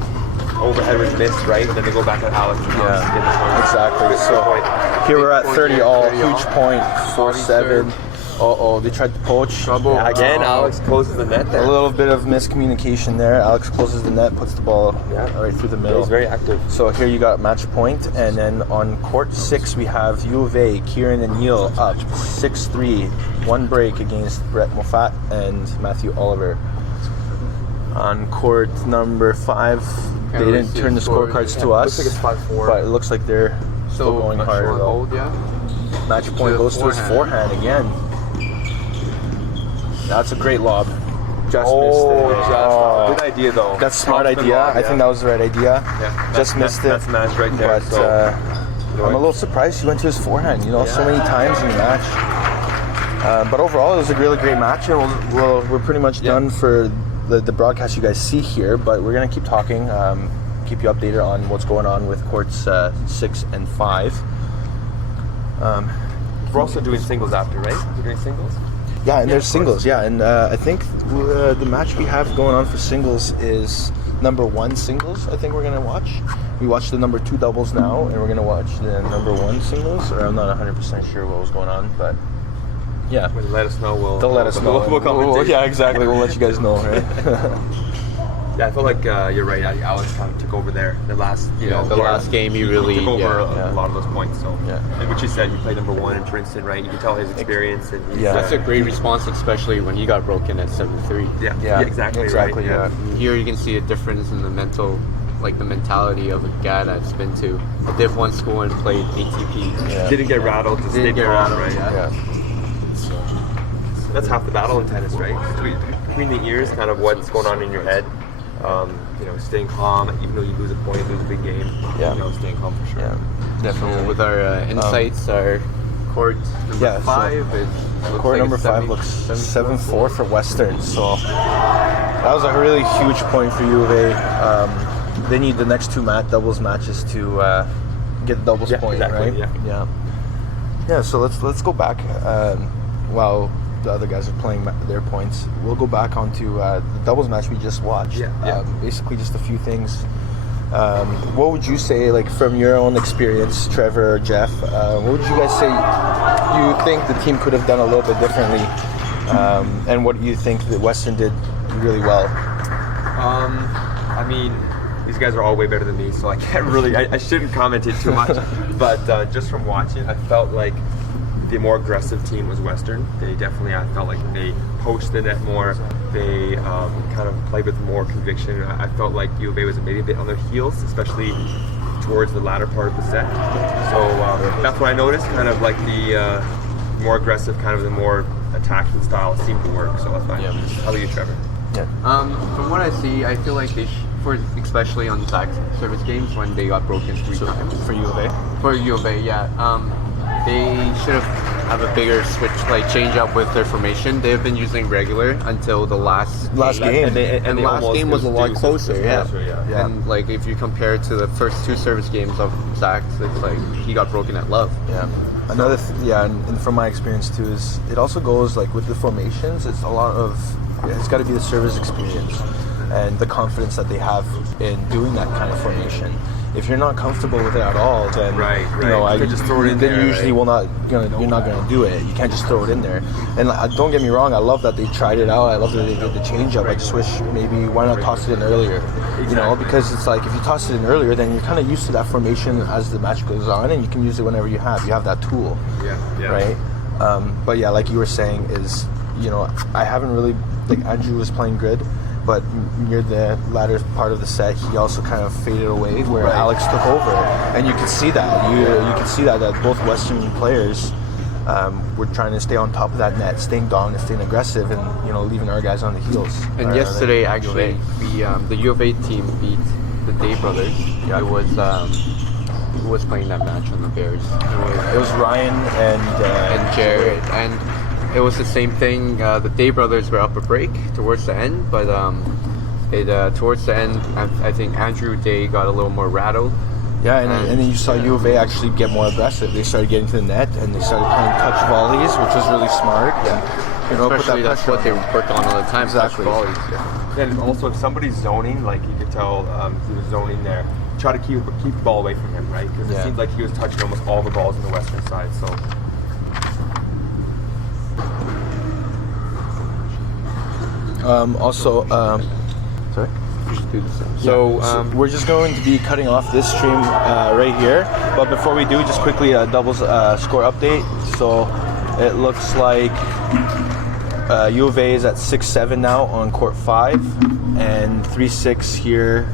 overhead was missed, right? And then they go back at Alex. And Alex get the point. Exactly. Good So point. here we're at 30 all, 30 all. huge point, 4-7. Uh-oh, they tried to poach. Trouble. Yeah, again, Alex closes the net A there. little bit of miscommunication there. Alex closes the net, puts the ball Yeah. right through the middle. He's very active. So here you got match point, and then on court 6 we have U of A, Kieran and Neil up 6-3. One break against Brett Moffat and Matthew Oliver. On court number 5, they Can't really didn't see turn the the scores. scorecards to Looks us, like it's 5-4. but it looks like they're still going much hard more though. hold, yeah. Match point the goes to his forehand again. That's a great lob. Just missed it. Oh. Good idea though. That's a smart Confident idea. lob, I think that was the right idea. Yeah. Just missed it. That's match right there. But So, I'm a little surprised he went to his forehand. You know, so many times in the match. But overall, it was a really great match, and we're pretty much done for the broadcast you guys see here. But we're gonna keep talking, keep you updated on what's going on with courts 6 and 5. we're also doing singles after, right? We're doing singles. Yeah, and there's singles. Yeah, and I think the match we have going on for singles is number 1 singles. I think we're gonna watch. We watched the number 2 doubles now, and we're gonna watch the number 1 singles. Or I'm not 100% sure what was going on, but yeah, When they let us know, they'll let us know. We'll commentate. Yeah, exactly. We'll let you guys know, right? Yeah, I feel like you're right. Alex kind of took over there. The last, The last game he really took over yeah. a lot of those points. So, Yeah. and what you said, you played number 1 in Princeton, right? You can tell his experience, and he's, Yeah. That's a great response, especially when he got broken at 7-3. yeah, exactly, right? Yeah. Here you can see a difference in the mentality of a guy that's been to a Div 1 school and played ATP. Yeah. Didn't get rattled, just Didn't stayed get calm, rattled, right? yeah. Yeah. That's half the battle in tennis, right? Between the ears, kind of what's going on in your head. Staying calm, even though you lose a point, lose a big game. Yeah. Staying calm for sure. Yeah. So Definitely. with our insights, our court number Yeah, so 5 is looks Court like number it's 5 looks 7-4 for Western, so that was a really huge point for U of A. They need the next 2 doubles matches to get the doubles Yeah, point, exactly, right? yeah. Yeah. So let's go back while the other guys are playing their points. We'll go back onto the doubles match we just watched. Yeah. Basically, just a few things. What would you say, like from your own experience, Trevor or Jeff? What would you guys say you think the team could have done a little bit differently, and what do you think that Western did really well? I mean, these guys are all way better than me, so I can't really, I shouldn't comment it too much, but just from watching, I felt like the more aggressive team was Western. They definitely, I felt like they poached the net more. They kind of played with more conviction. I felt like U of A was maybe a bit on their heels, especially towards the latter part of the set. So that's what I noticed, kind of like the more aggressive, kind of the more attacking style seemed to work. So that's fine. Yeah. How about you, Trevor? Yeah. From what I see, I feel like especially on Zach's service games when they got broken 3 times. For U of A. For U of A, yeah. They should have a bigger switch, change up with their formation. They've been using regular until the last game. And the last almost game was a lot closer, yeah. Yeah. And if you compare it to the first 2 service games of Zach's, it's like he got broken at love. Yeah. Another and from my experience too is it also goes with the formations. It's it's got to be the service experience and the confidence that they have in doing that kind of formation. if you're not comfortable with it at all, then Right, you know, right. You could just throw it in then there, you usually right? you're not gonna do it. You can't just throw it in there. And don't get me wrong, I love that they tried it out. I love that they did the change up. I just wish maybe why not toss it in earlier, you know, Exactly. because it's like if you toss it in earlier, then you're kind of used to that formation as the match goes on, and you can use it whenever you have that tool. Yeah. Right. But yeah, like you were saying, is, you know, I haven't really, like, Andrew was playing good, but near the latter part of the set, he also kind of faded away, where Right. Alex took over, and you could see that. You can see that both Western players were trying to stay on top of that net, staying dominant, staying aggressive, and, you know, leaving our guys on the heels. And yesterday, actually, the U of A team beat the Day brothers. Yeah. It was who was playing that match on the Bears? It was Ryan And Jared, and it was the same thing. The Day brothers were up a break towards the end, but towards the end, I think Andrew Day got a little more rattled. Yeah, and then you saw U of A actually get more aggressive. They started getting to the net, and they started playing touch volleys, which was really smart. And, you know, Especially put that that's pressure what they on them. worked on all the time. Exactly. Touch volleys. Yeah. And also, if somebody's zoning, like you could tell he was zoning there, try to keep the ball away from him, right? Because Yeah. it seemed like he was touching almost all the balls on the western side. So Sorry? Just do the same. So we're just going to be cutting off this stream right here. But before we do, just quickly a doubles score update. So it looks like U of A is at 6-7 now on court 5, and 3-6 here,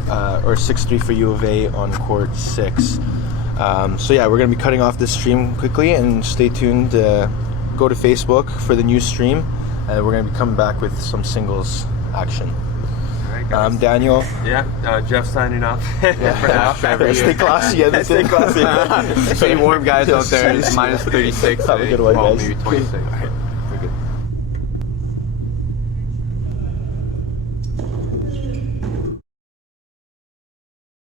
or 6-3 for U of A on court 6. So yeah, we're going to be cutting off this stream quickly, and stay tuned. Go to Facebook for the new stream, and we're going to be coming back with some singles action. all right, guys. Daniel. Yeah, Jeff signing off. Stay classy, Stay classy. Stay warm, guys, out there. It's minus 36. Have a today. good one, Well, guys. maybe 26.